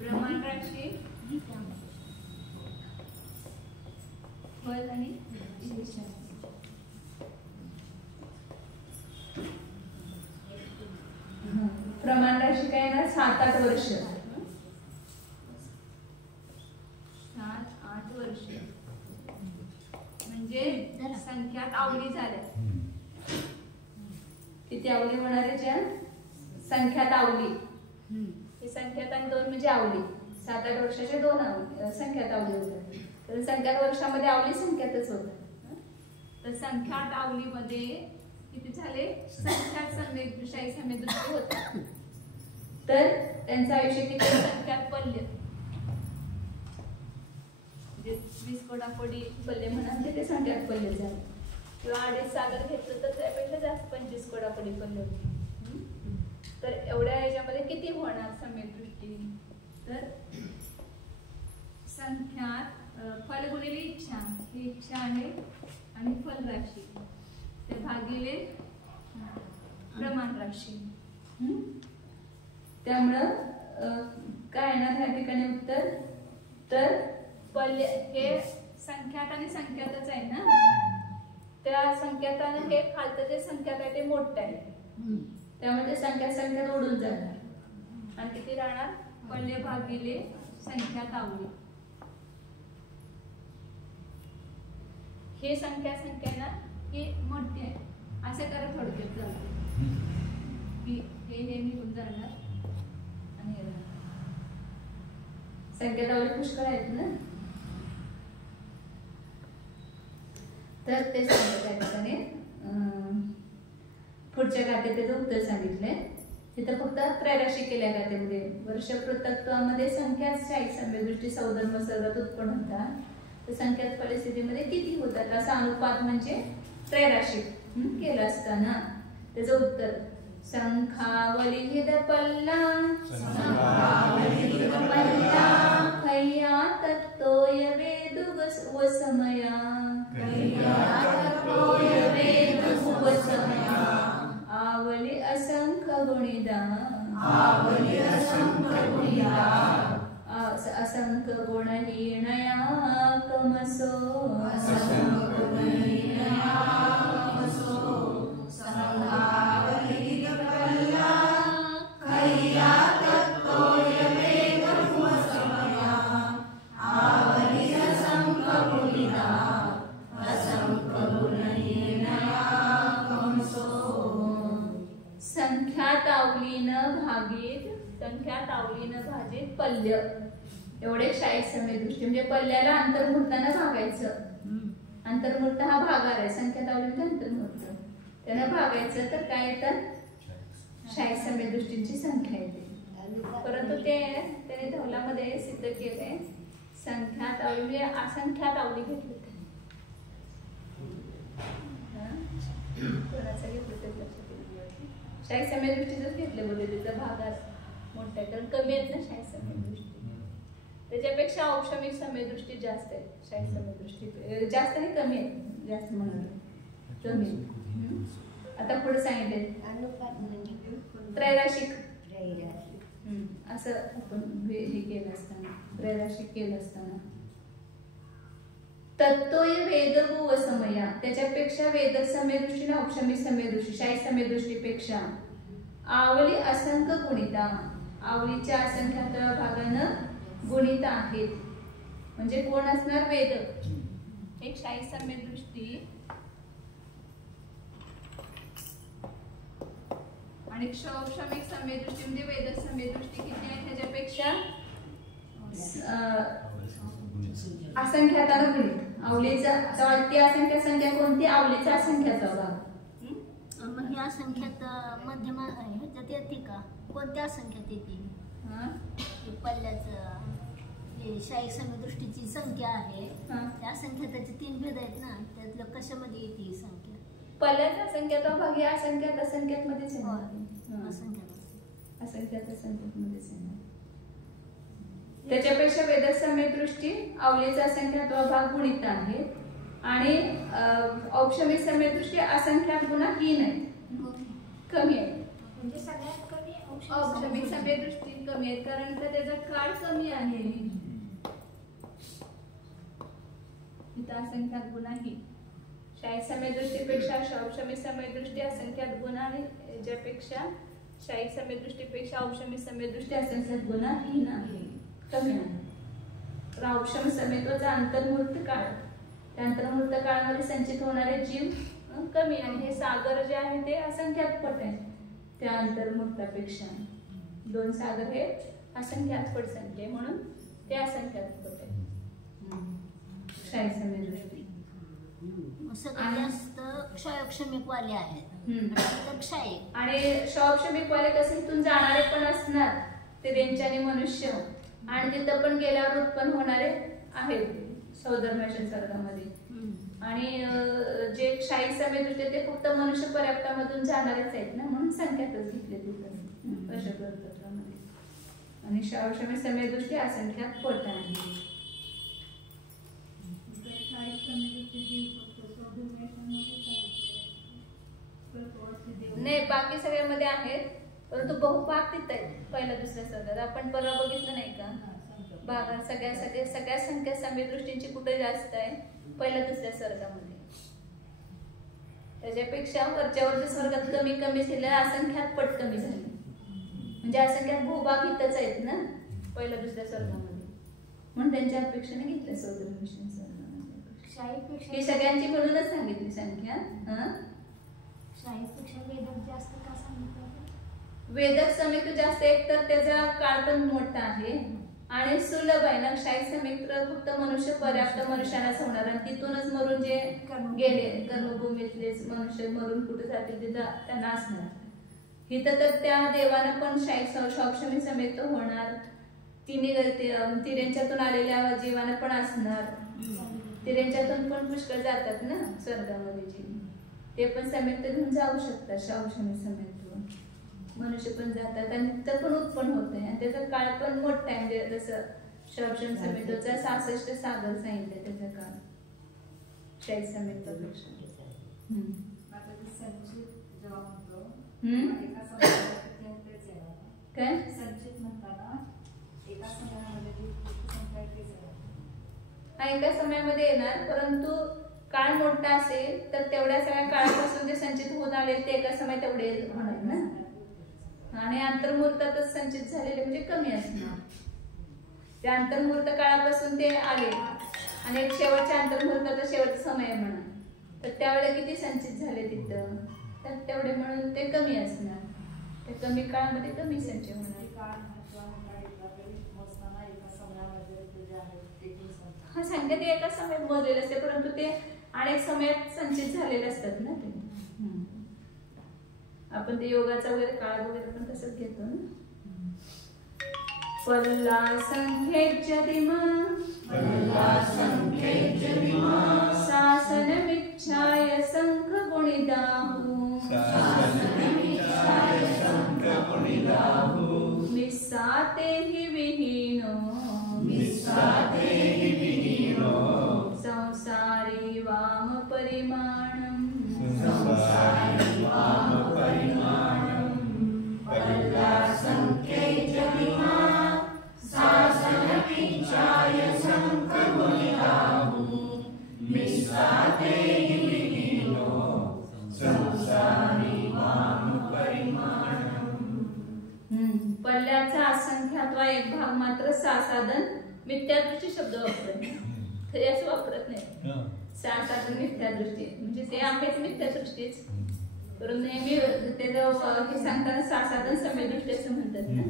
ब्रह्मांड राशी फल आणि प्रमाण राशी काय ना 7-8 वर्ष. 7-8 वर्ष म्हणजे संख्यात आवली झाल्या. किती आवली होणार आहे? ज्या संख्यात आवली. ही संख्यात आणि 2 म्हणजे आवली. 7-8 वर्षाच्या 2 आवली संख्यात आवली होतात. तर संख्यात वर्षामध्ये आवली संख्यातच होतात. तर संख्यात आवलीमध्ये किती झाले? संख्यात सम्यक शाही सम्यक दृष्टी होतात. तर त्यांचं आयुष्य किती? संख्यात पल्य म्हणजे 20 कोडाकोडी पल्ले म्हणाले ते संख्यात पल्ले झाले. किंवा 2.5 सागर घेतलं तर त्यापेक्षा जास्त 25 कोडाकोडी पल्ले होते. तर एवढ्या ह्याच्यामध्ये किती होणार सम्यक दृष्टी? तर संख्यात फल गुणिले इच्छा, ही इच्छा आहे आणि फल राशी ते भागिले प्रमाण राशी. त्यामुळं काय येणार ह्या ठिकाणी उत्तर, तर पल्ले हे संख्यात आणि संख्यातच आहे ना, त्या संख्याताने हे खालचं जे संख्यात आहे ते मोठं आहे, त्यामुळे ते संख्यात उडून जाणार आणि किती राहणार, पल्ले भागिले संख्यात आवली. हे संख्या ना ही मोठी आहे असं करा थोडक्यात जाते, हे निघून जाणार आणि हे राहणार. संख्यात आवली पुष्कळ आहेत ना, तर ते सांगितलं पुढच्या गाथेत त्याचं उत्तर सांगितलंय. तिथं फक्त त्रैराशी केल्या गाथेमध्ये वर्ष पृथक्त्वामध्ये संख्यात शाही सम्यदृष्टी सौधर्म सर्वात उत्पन्न होतात, तर संख्यात परिस्थितीमध्ये किती होतात असा अनुपात म्हणजे त्रैराशी केलं असताना त्याचं उत्तर संखावलिहित पल्ला खय्या तत्तोय वेदुग व समया आवली असंख्य गुणिदा असंख्य गुणहीनया कमसो संख्यात आवलीनं भाजित पल्य एवढे शाही सम्यदृष्टी म्हणजे पल्ल्याला अंतर्मुहूर्तानं भागायचं. अंतर्मुहूर्त हा भागार आहे, संख्यात आवली अंतर्मुहूर्त त्यानं भागायचं तर काय येतं, शाही सम्यदृष्टींची संख्या येते. परंतु ते त्याने धवलामध्ये सिद्ध केलंय संख्यात आवली म्हणजे असंख्यात आवली घेतली. कोणाचं घेतलं ते लक्षात येईल, शाही सम्यदृष्टीच घेतलं बोलले, त्याचा भागार मोठा आहे कारण कमी आहेत ना शाही सम्यदृष्टी, त्याच्यापेक्षा औपचारिक सम्यदृष्टी जास्त आहेत. शाही सम्यदृष्टी जास्त नाही कमी आहेत, जास्त म्हणून कमी. आता पुढे सांगितले त्रैराशिक असं आपण हे केलं असताना, त्रैराशिक केलं असताना तत्तोय वेदगु व समया त्याच्यापेक्षा वेद सम्यदृष्टी ना औपचारिक सम्यदृष्टी शाही सम्यदृष्टीपेक्षा आवली असंख्य गुणिता आवलीच्या असंख्यात भागानं गुणित आहेत. म्हणजे कोण असणार, वेद. एक शाही सम्यदृष्टी आणि औपचारिक सम्यदृष्टी म्हणजे वेद सम्यदृष्टी किती आहे त्याच्यापेक्षा असंख्यातानं गुणित. आवलीचा ती असंख्य संख्या कोणती, आवलीचा असंख्याचा भाग. मग ह्या संख्यात मध्यम ह्याच्यात येते का, कोणत्या संख्यात येते पल्ल्याचं शाही सम्यदृष्टीची संख्या आहे त्या संख्या त्याचे 3 भेद आहेत ना, त्यातलं कशामध्ये येते ही संख्या, पल्ल्याचा असंख्याचा भाग या असंख्यात असंख्यात मध्येच येणार, असंख्यात असंख्यात मध्येच येणार. त्याच्यापेक्षा वेद सम्यदृष्टी आवलीचा असंख्यात्व भाग गुणित आहे आणि औपचारिक सम्यदृष्टी असंख्यात गुणाहीन आहे, कमी आहे. म्हणजे सगळ्यात कमी औपचारिक सम्यदृष्टी कमी आहे कारण त्याचा काळ कमी आहे. इथं असंख्यात गुणाहीन शाही सम्यदृष्टीपेक्षा औपचारिक सम्यदृष्टी असंख्यात गुण आणि याच्यापेक्षा शाही सम्यदृष्टीपेक्षा औपचारिक सम्यदृष्टी असंख्यात गुणाहीन आहे, कमी आहे. औपचारिक सम्यत्वाचा अंतर्मुहूर्त काळ, त्या अंतर्मुहूर्त काळामध्ये संचित होणारे जीव कमी आणि हे सागर जे आहे ते असंख्यात पट आहे त्या अंतर्मुहूर्तापेक्षा. 2 सागर हे असंख्यात पट संख्या आहे म्हणून ते असंख्यात पट आहे शाही सम्यदृष्टी. सगळ्यात जास्त क्षयक्षमिक वाले आहेत क्षय आणि क्षयक्षमिक वाले कसे इथून जाणारे पण असणार ते त्यांच्याने मनुष्य आणि तिथं पण गेल्यावर उत्पन्न होणारे आहेत सौधर्म्याच्या सर्गामध्ये. आणि जे शाही सम्यदृष्टी ते फक्त मनुष्य पर्याप्तामधून जाणारेच आहेत ना म्हणून संख्यातच घेतले तिथं अशा ग्रंथामध्ये. आणि शाही सम्यदृष्टी असंख्यात पट आहे. नाही, बाकी सगळ्यामध्ये आहेत, परंतु बहुभाग तिथं आहेत पहिल्या दुसऱ्या सर्गात. आपण परवा बघितलं नाही का भागात सगळ्या संख्या समेत दृष्टींची कुठे जास्त आहे? पहिल्या दुसऱ्या सर्गामध्ये. त्याच्यापेक्षा वरच्या स्वर्गात कमी कमी झाले, असंख्यात पट कमी झाली. म्हणजे असंख्यात भूभाग इथंच आहेत ना पहिल्या दुसऱ्या स्वर्गामध्ये, म्हणून त्यांच्या अपेक्षेने घेतलं सौदर मिशन सर्गामध्ये. ही सगळ्यांची मिळूनच सांगितली संख्या. शाहीपेक्षा वेदक जास्त का सांगितलं? वेदक समित्र जास्त, एक तर त्याचा काळ पण मोठा आहे आणि सुलभ आहे ना. शाही समित्र फक्त मनुष्य पर्याप्त मनुष्यालाच होणार, आणि तिथूनच मरून जे गेले कर्मभूमीतलेच मनुष्य मरून कुठे जातील तिथं त्यांना असणार. इथं तर त्या देवानं पण शाही सौक्षमी समेत होणार, तिऱ्यांच्यातून आलेल्या जीवानं पण असणार. तिऱ्यांच्यातून पण पुष्कळ जातात ना स्वर्गामध्ये जीव, ते पण समेत घेऊन जाऊ शकतात. सौक्षमी समेत मनुष्य पण जातात आणि तिथं पण उत्पन्न होत आहे, आणि त्याचा काळ पण मोठा आहे. म्हणजे जसं शौक्षम समेतोचा 66 सागर सांगितलं त्याचा काळ शाही समेतपेक्षा. काय संचित म्हणताना एका समयामध्ये एका समयामध्ये येणार, परंतु काळ मोठा असेल तर तेवढ्या सगळ्या काळापासून जे संचित होत आले ते एका समय तेवढे होणार ना, आणि अंतर्मुहूर्तातच संचित झालेले म्हणजे कमी असणार. त्या अंतर्मुहूर्त काळापासून ते आले आणि एक शेवटच्या अंतर्मुहूर्ताचा शेवटचा समय म्हणा, तर त्यावेळेला किती संचित झाले तिथं, तर तेवढे म्हणून ते कमी असणार. ते कमी काळामध्ये कमी संचय होणार. हा संख्या ते एका समयात मोजलेले असते, परंतु ते अनेक समयात संचित झालेले असतात ना ते. आपण ते योगाचा वगैरे काळ वगैरे पण तसंच घेतो ना. पल्ला संख्येज्यदिमा शासनमिच्छाय संख गुणिदाहु मिस्साते हि विहीनो संसारी वाम परिमाणम पल्ल्याचा असंख्यात्वा एक भाग मात्र सासाधन मिथ्यादृष्टी शब्द वापरत नाही, तरी असं वापरत नाही. सासाधन मिथ्यादृष्टी म्हणजे ते आहेत मिथ्यादृष्टीच, परंतु नेहमी त्याचं हे सांगताना सासाधन सम्यदृष्टी असं म्हणतात ना,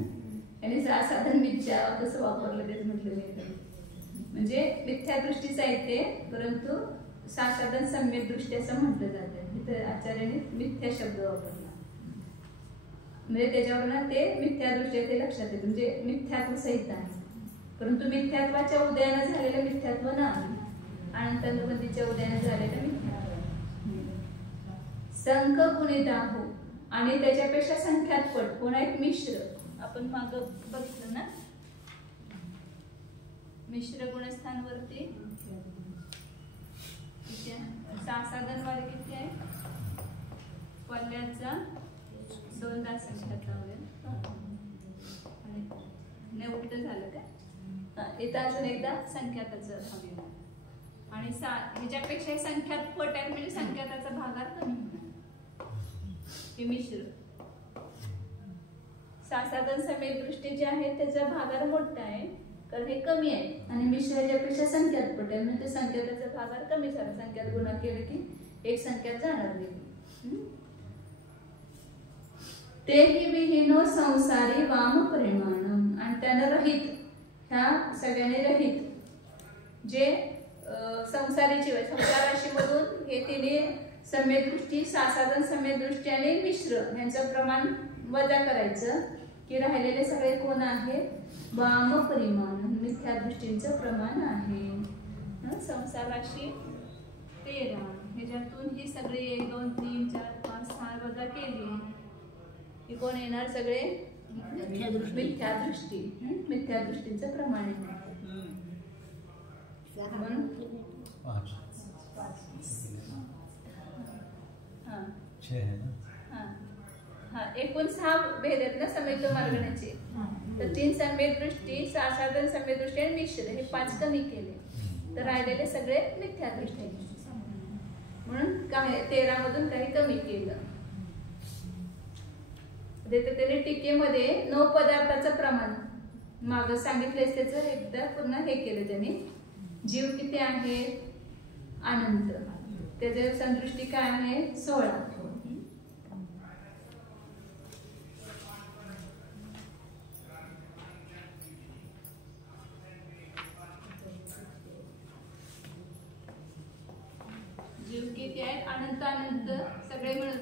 आणि सासाधन मिथ्या कसं वापरलं तेच म्हटलं नाही. म्हणजे मिथ्यादृष्टीच आहे ते, परंतु सासाधन सम्यदृष्टी असं म्हटलं जातं. इथं आचार्याने मिथ्या शब्द वापरला, म्हणजे त्याच्यावरून ते मिथ्यादृष्टी ते लक्षात येते. म्हणजे मिथ्यात्व सहित आहे, परंतु मिथ्यात्वाच्या उदयानं झालेलं मिथ्यात्व नाही, अनंतानुबंधीच्या उदयानं झालेलं मिथ्यात्व. संख गुणिदाहु, आणि त्याच्यापेक्षा संख्यात पट कोण आहेत? मिश्र. आपण माग बघितलं ना, मिश्र गुणस्थानवरती सासाधनवारी किती आहे? पल्ल्याचा 2 संख्यातला नाही उलट झालं का? इथं अजून एकदा संख्याताचं भाग, आणि ह्याच्यापेक्षा संख्यात पट आहे म्हणजे संख्याताचा भागात कमी होणार. हे मिश्र सासाधन समेत दृष्टी जी आहे त्याचा भागार मोठा आहे, कारण हे कमी आहे, आणि मिश्र ह्याच्यापेक्षा संख्यात पट आहे म्हणजे संख्याताचा भागार कमी झाला. संख्यात गुणा केले की एक संख्यात जाणार नाही. तेही विहीनो संसारी वाम परिमाणम, आणि त्यानं रहित, ह्या सगळ्याने रहित जे संसारीची संसार राशीमधून हे तिने सम्यदृष्टी, सासाधन सम्यदृष्टी आणि मिश्र यांचं प्रमाण वजा करायचं, की राहिलेले सगळे कोण आहे? वाम परिमाण, मिथ्या दृष्टींचं प्रमाण आहे. संसार राशी 13, ह्याच्यातून ही सगळी 1 2 3 4 5 6 वजा केली की कोण येणार? सगळे मिथ्या दृष्टी. मिथ्या दृष्टीचं प्रमाण आहे. एकूण 6 भेद आहेत ना सम्यक्त मार्गणाचे. तर 3 सम्यक दृष्टी, साधारण सम्यक दृष्टी आणि मिश्र हे 5 कमी केले. तर राहिलेले सगळे मिथ्या दृष्टी, म्हणून काय 13 मधून काही कमी केलं. त्याने टीकेमध्ये 9 पदार्थाचं प्रमाण माग सांगितलंय, त्याचं एकदा पुन्हा हे केलं त्यांनी. जीव किती आहे? अनंत. त्याच्या संदृष्टी काय आहे? 16. जीव किती आहेत? अनंत अनंत सगळे मिळून,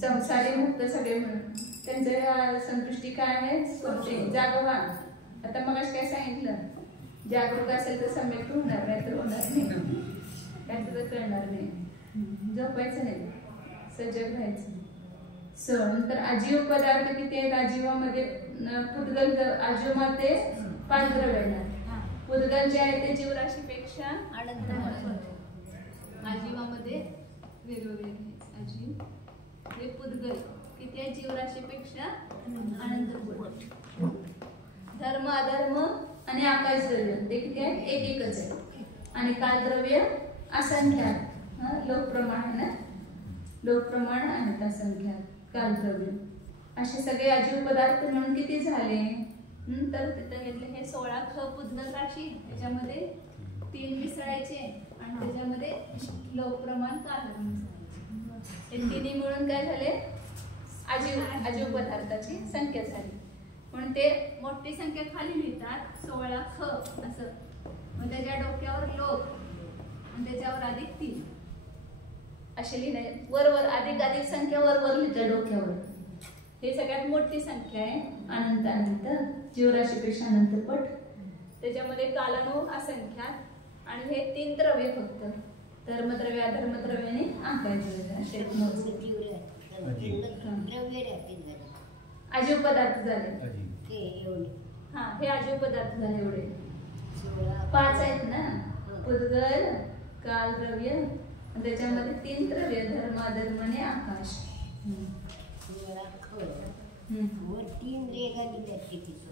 संसारी मुक्त सगळे मिळून. त्यांच्या संदृष्टी काय आहे? स्फूर्ती, जागवान. आता मग काय सांगितलं, जागरूक असेल तर सम्यक होणार, नाही तर होणार नाही, काय तुला कळणार नाही. झोपायचं नाही, सजग राहायचं. नंतर अजीव पदार्थ किती आहेत? अजीवामध्ये पुद्गल, अजीवामध्ये 5 द्रव्य आहेत. पुद्गल जे आहे ते जीवराशीपेक्षा अजीवामध्ये वेगवेगळे अजीव हे पुद्गल किती आहे? जीवराशीपेक्षा अनंत. धर्म अधर्म आणि आकाश द्रव्य ते किती आहेत? एकच आहे. आणि कालद्रव्य असंख्यात, लोकप्रमाण आहे ना, लोकप्रमाण आहेत असंख्यात कालद्रव्य. असे सगळे अजीव पदार्थ म्हणून किती झाले? तर तिथं घेतले हे 16 ख पुद्गल राशी, त्याच्यामध्ये 3 मिसळायचे आणि त्याच्यामध्ये लोकप्रमाण कालद्रव्य मिसळायचे. हे तिन्ही मिळून काय झाले? अजीव पदार्थाची संख्या झाली. म्हणून ते मोठी संख्या खाली लिहितात 16 ख असं. मग त्याच्या डोक्यावर लोक आणि त्याच्यावर अधिक 3 असे लिहिले. वर अधिक संख्या वर लिहितात डोक्यावर. हे सगळ्यात मोठी संख्या आहे. अनंत अनंत, जीवराशीपेक्षा अनंत पट. त्याच्यामध्ये कालानु असंख्यात आणि हे 3 द्रव्य फक्त, धर्मद्रव्य अधर्मद्रव्य आणि आकाश असे अजीव पदार्थ झाले. हा, हे अजीव पदार्थ झाले. एवढे 5 आहेत ना, पुद्गल, कालद्रव्य, त्याच्यामध्ये 3 द्रव्य, धर्म अधर्म आणि आकाश.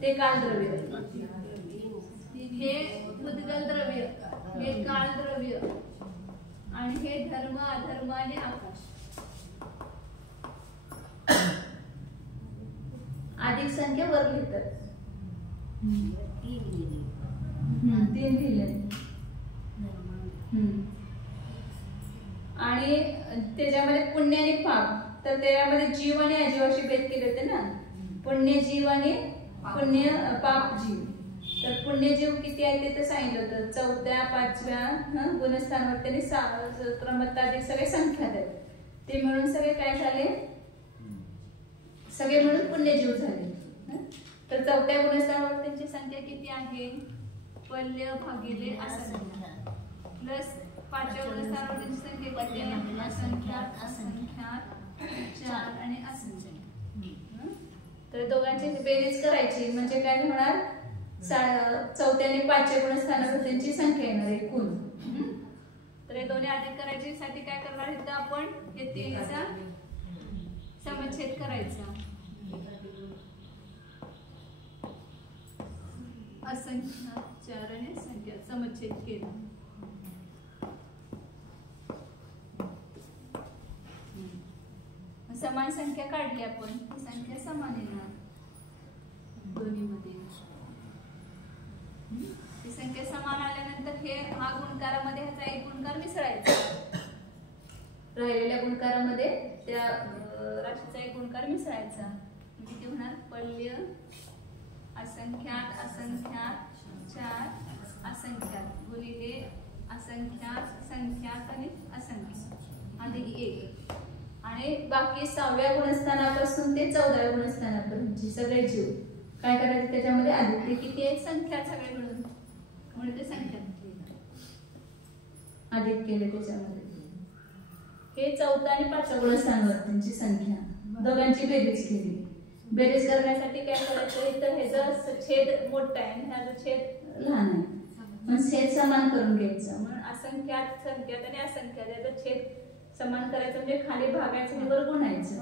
ते कालद्रव्य, हे पुद्गल द्रव्य, हे कालद्रव्य आणि हे धर्म अधर्म आणि आकाश. अधिक संख्या वर लिहितात. 3 लिहिले. आणि त्याच्यामध्ये पुण्य आणि पाप, तर त्याच्यामध्ये जीव आणि अजीवाशी भेद केले होते ना. पुण्य जीव आणि पाप जीव. तर पुण्यजीव किती आहे ते तर सांगितलं होतं. 4थ्या 5व्या गुणस्थानावर त्यांनी क्रमताधिक सगळे संख्यात आहेत. ते मिळून सगळे काय झाले? सगळे मिळून पुण्यजीव झाले. तर 4थ्या गुणस्थानावर त्यांची संख्या किती आहे? पल्य भागिले असंख्यात प्लस 5व्या गुणस्थानावर त्यांची संख्या किती आहे? असंख्यात, असंख्यात, 4 आणि असंख्यात. तर दोघांची बेरीज करायची म्हणजे काय होणार? 4थ्या आणि 5व्या गुणस्थानावर त्यांची संख्या येणार एकूण. तर हे दोन्ही अधिक करायची साठी काय करणार इथं आपण? हे 3चा समच्छेद करायचा. असंख्यात, 4 आणि असंख्यात समच्छेद केला. समान संख्या काढली आपण, ही संख्या समान येणार दोन्हीमध्ये. ही संख्या समान आल्यानंतर हे हा गुणकारामध्ये ह्याचा एक गुणकार मिसळायचा. राहिलेल्या गुणकारामध्ये त्या राशीचा एक गुणकार मिसळायचा. किती होणार? पल्य असंख्यात, असंख्यात, 4 असंख्यात गुणिले असंख्यात, संख्यात आणि असंख्यात अधिक 1. आणि बाकी 6व्या गुणस्थानापासून ते 14व्या गुणस्थानापर्यंतचे सगळे जीव काय करायचे? त्याच्यामध्ये अधिक. ते किती आहेत? संख्या सगळे मिळून, म्हणून ते संख्या अधिक केले त्याच्यामध्ये. हे 4थ्या आणि 5व्या गुणस्थानावर त्यांची संख्या दोघांची बेरीज केली. बेरीज करण्यासाठी काय करायचं? इथं ह्याचा छेद मोठा आहे आणि ह्याचा छेद लहान आहे, मग छेद समान करून घ्यायचं. म्हणून असंख्यात, संख्यात आणि असंख्यात याचा छेद समान करायचं म्हणजे खाली भागायचं आणि वर गुणायचं.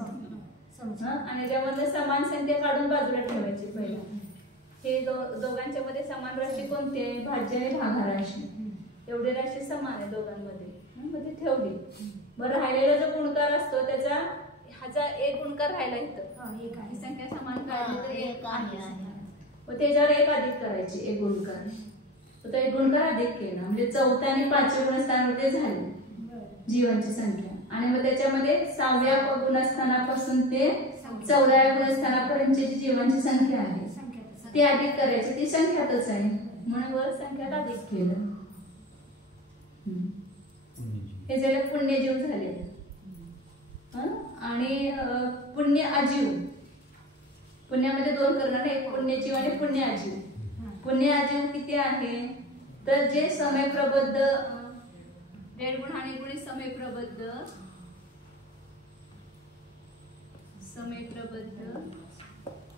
आणि त्यामधलं समान संख्या काढून बाजूला ठेवायची पहिला. हे दोघांच्या मध्ये समान राशी कोणती आहे? भाज्य आणि भागाराशी. एवढी राशी समान आहे दोघांमध्ये, मग ती ठेवली. बरं राहिलेला जो गुणकार असतो त्याचा ह्याचा एक गुणकार राहिला इथं, ही संख्या समान काढली तर एक आहे, मग त्याच्यावर एक अधिक करायची, एक गुणकार. तर एक गुणकार अधिक केला म्हणजे चौथ्या आणि पाचव्या गुणस्थानामध्ये झाली जीवांची संख्या. आणि मग त्याच्यामध्ये 6व्या गुणस्थानापासून ते 14व्या गुणस्थानापर्यंतची जी जीवांची संख्या आहे ती अधिक करायची, ती संख्यातच आहे म्हणून वर संख्यात अधिक केलं. हे झाले पुण्यजीव झाले. आणि पुण्य अजीव, पुण्यामध्ये दोन करणार, एक पुण्यजीव आणि पुण्य अजीव. पुण्य अजीव किती आहे? तर जे समय प्रबद्ध डेड गुण आणि गुणी समय प्रबद्ध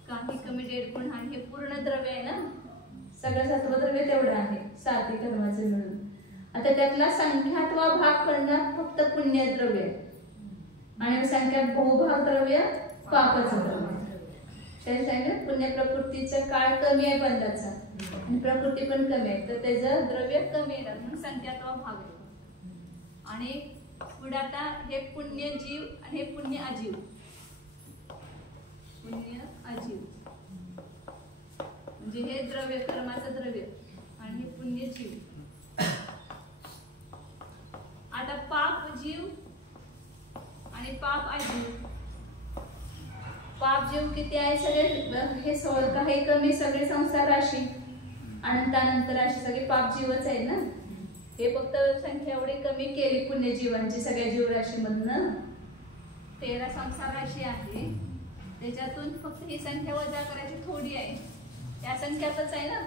काही कमी डेड गुण आणि हे पूर्ण द्रव्य आहे ना, सगळं सत्व द्रव्य तेवढं आहे 7 कर्माचं मिळून. आता त्यातला संख्यात्वा भाग करणार फक्त पुण्य द्रव्य आणि संख्यात बहुभाग द्रव्य पापाचं द्रव्य. त्याने सांगितलं पुण्य प्रकृतीचा काळ कमी आहे बंधाचा आणि प्रकृती पण कमी आहे, तर त्याचं द्रव्य कमी येणार म्हणून संख्यात्वा भाग आहे. आणि पुढे आता हे पुण्य जीव आणि हे पुण्य अजीव. पुण्य अजीव म्हणजे हे द्रव्य कर्माचं द्रव्य आणि हे पुण्य जीव. आता पाप जीव आणि पाप अजीव. पाप जीव किती आहे? सगळे हे काही कमी सगळे संसार राशी अनंतानंत राशी सगळे पाप जीवच आहे ना. हे फक्त संख्या एवढी कमी केली पुण्यजीवांची सगळ्या जीवराशी मधनं 13 संसार राशी आहे, त्याच्यातून फक्त ही संख्या वजा करायची थोडी आहे, त्या संख्यातच आहे ना.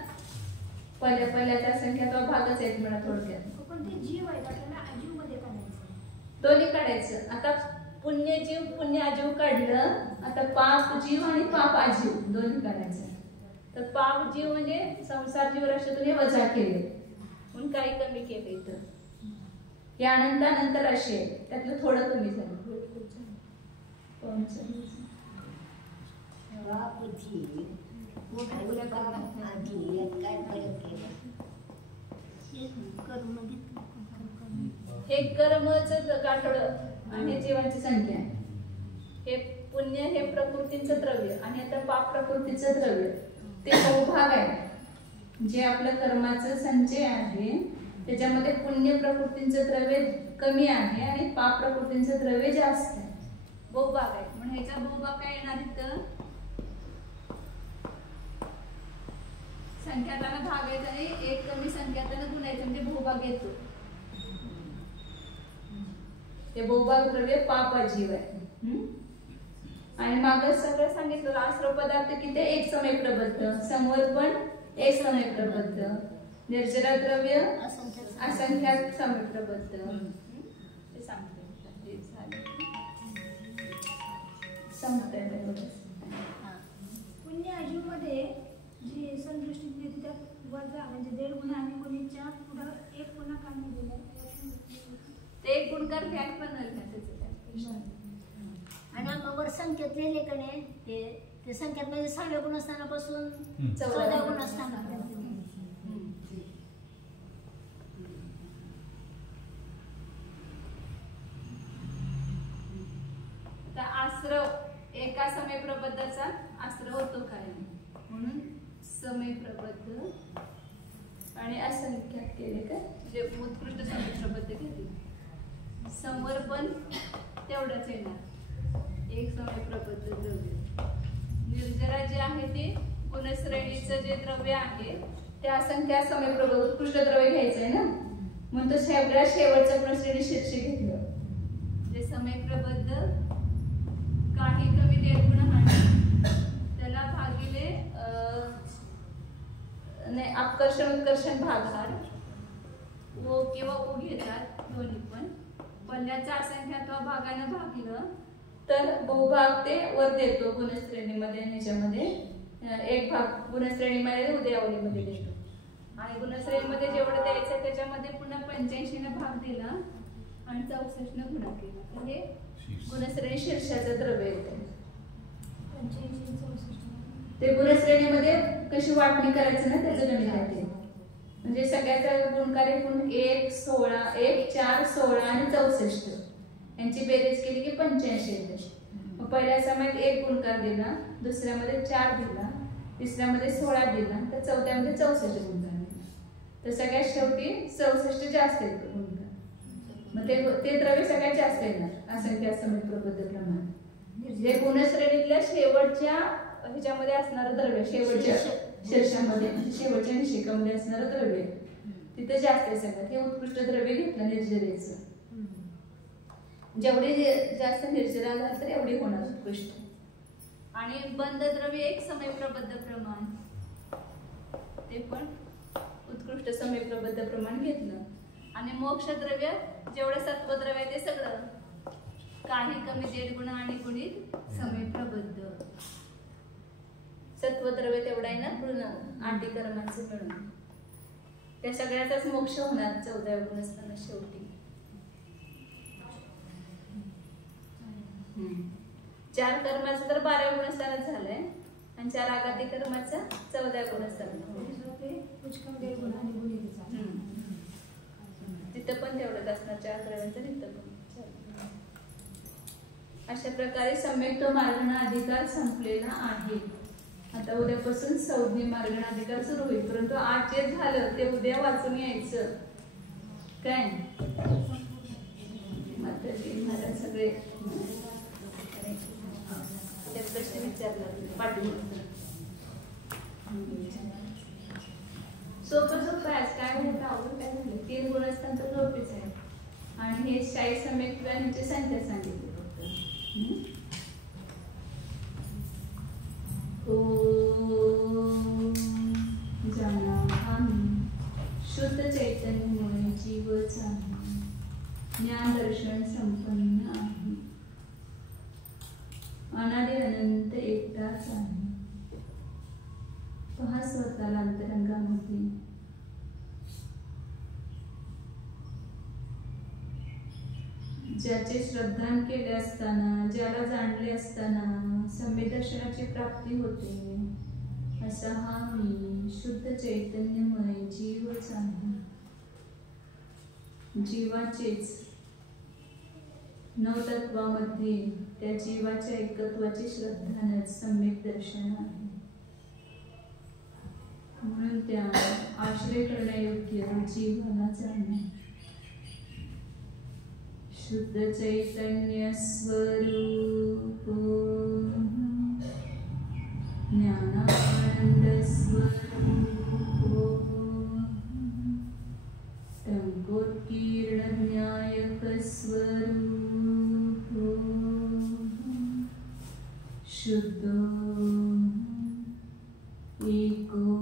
पहिल्या त्या संख्यात भागच आहेत म्हणा थोडक्यात. पण ते जीव आहे त्याला अजीव मध्ये काढायचं, दोन्ही काढायचं. आता पुण्य जीव पुण्य अजीव काढलं, आता पाप जीव आणि पाप अजीव दोन्ही काढायचं. तर पाप जीव म्हणजे संसार जीव राशीतून वजा केले म्हणून काही कमी केले. इथं हे अनंत राशी आहे, त्यातलं थोडं कमी झालं. हे कर्मच गाठोड आणि जीवांची संख्या आहे. हे पुण्य हे प्रकृतीचं द्रव्य आणि आता पाप प्रकृतीचं द्रव्य ते बहुभाग आहे. जे आपलं कर्माचं संचय आहे त्याच्यामध्ये पुण्य प्रकृतीचं द्रव्य कमी आहे आणि पाप प्रकृतीचं द्रव्य जास्त आहे, बहुभाग आहे. म्हणून ह्याचा बहुभाग काय येणार? इथं संख्याताना भागायचं आणि एक कमी संख्याताना गुणायचं म्हणजे बहुभाग येतो. ते बहुभाग द्रव्य पाप अजीव आहे. आणि माग सगळं सांगितलं आश्रव पदार्थ किती? एक समय प्रबद्ध, समोर पण एक समय प्रबद्ध, निर्जरा द्रव्य असंख्यात समय प्रबद्ध ते सांगते. पुण्य अजीव मध्ये जी संदृष्टी दिली त्यात वजा म्हणजे 1.5 गुण आणि गुणीच्या पुढे एक गुणा काढून दिला, ते एक गुणकार फॅक्ट बनवलं त्याचं. आणि आम्हाला संख्यात लिहिले का नाही ते संख्यात म्हणजे 6व्या गुणस्थानापासून 14व्या गुणस्थानापर्यंत. आश्रव एका समय प्रबद्धाचा आश्रव होतो काय म्हणून समय प्रबद्ध आणि असंख्यात केले का जे उत्कृष्ट समय प्रबद्ध घेतले. समोर पण तेवढंच येणार एक समय प्रबद्ध द्रव्य. निर्जरा जे आहे ते गुणश्रेणीचं जे द्रव्य आहे ते असंख्या समय प्रबद्ध उत्कृष्ट द्रव्य घ्यायचं आहे ना, म्हणून तो सगळ्या शेवटचं गुणश्रेणी शीर्षक घेतलं. जे समय प्रबद्ध काही कमी 1.5 गुण आहे त्याला भागिले नाही अपकर्षण उत्कर्षण भागार ओ किंवा ओ घेतात दोन्ही पण. पल्ल्याचा असंख्यात्वा भागानं भागलं तर बहुभाग ते वर देतो गुणश्रेणीमध्ये. ह्याच्यामध्ये एक भाग गुणश्रेणीमध्ये उदयावलीमध्ये देतो आणि गुणश्रेणीमध्ये जेवढं द्यायचं त्याच्यामध्ये पुन्हा 85 भाग दिला आणि 64 गुणा केला. तर हे गुणश्रेणी शीर्षाचं द्रव्य येतं. ते गुणश्रेणीमध्ये कशी वाटणी करायचं ना त्याचं गणित आहे ते. म्हणजे सगळ्याचा गुणकार एकूण 1, 16, 1, 4, 16 आणि 64 यांची बेरीज केली की 85 येते. मग पहिल्या समयात 1 गुणकार दिला, दुसऱ्यामध्ये 4 दिला, तिसऱ्यामध्ये 16 दिला, तर चौथ्यामध्ये 64 गुणकार दिला. तर सगळ्यात शेवटी 64 जास्त येतो गुणकार. मग ते द्रव्य सगळ्यात जास्त येणार असंख्य समेत प्रबुद्ध प्रमाण. जे गुणश्रेणीतल्या शेवटच्या ह्याच्यामध्ये असणारं द्रव्य, शेवटच्या शीर्षामध्ये शेवटच्या निशिकामध्ये असणारं द्रव्य तिथे जास्त आहे सगळ्यात. हे उत्कृष्ट द्रव्य घेतलं निर्जरेचं. जेवढे जास्त निर्जरा झाला तर एवढी होणार उत्कृष्ट. आणि बंद द्रव्य एक समय प्रबद्ध प्रमाण, ते पण उत्कृष्ट समय प्रबद्ध प्रमाण घेतलं. आणि मोक्ष द्रव्य जेवढे सत्वद्रव्य आहे ते सगळं काही कमी 1.5 गुण आणि गुणित समय प्रबद्ध. सत्वद्रव्य तेवढा आहे ना पूर्ण 8 कर्मांचे मिळून त्या सगळ्याचाच मोक्ष होणार 14 गुण असताना शेवटी. 4 कर्माचं तर 12 गुण असताना झालंय आणि 4 आघाती कर्माचा 14 गुण असताना. तिथं पण तेवढंच असणार 4 द्रव्यांचं तिथं पण. अशा प्रकारे सम्यक्त मार्गण अधिकार संपलेला आहे. आता उद्यापासून संज्ञे मार्गण अधिकार सुरू होईल. परंतु आज जे झालं ते उद्या वाचून यायचं काय. मात्र महाराज सगळे प्रश्न विचारला पाठवून सोपं सोपं आहे. काय म्हणतं आवड काय झालं 3 गुण असताना तर सोपेच आहे. आणि हे 40 सम्यक्त यांची संख्या सांगितली फक्त. शुद्ध चैतन्यमय जीवच आहे, ज्ञान दर्शन संपन्न आहे, अनादि अनंत एकटाच आहे. पहा स्वतःला अंतरंगामध्ये. ज्याचे श्रद्धान केले असताना, ज्याला जाणले असताना सम्यक दर्शनाची प्राप्ती होते, असा हा मी शुद्ध चैतन्यमय जीवच आहे. जीवाचेच नवतत्वामध्ये त्या जीवाच्या एकत्वाची श्रद्धानच सम्यक दर्शन आहे. म्हणून त्या आश्रय करण्यायोग्य जीवाला जाणे. शुद्ध चैतन्य स्वरूप ज्ञानानंद स्वरूप टंकोत्कीर्ण ज्ञायक स्वरूप शुद्ध एको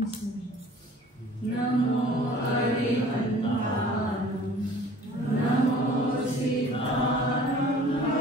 Yes,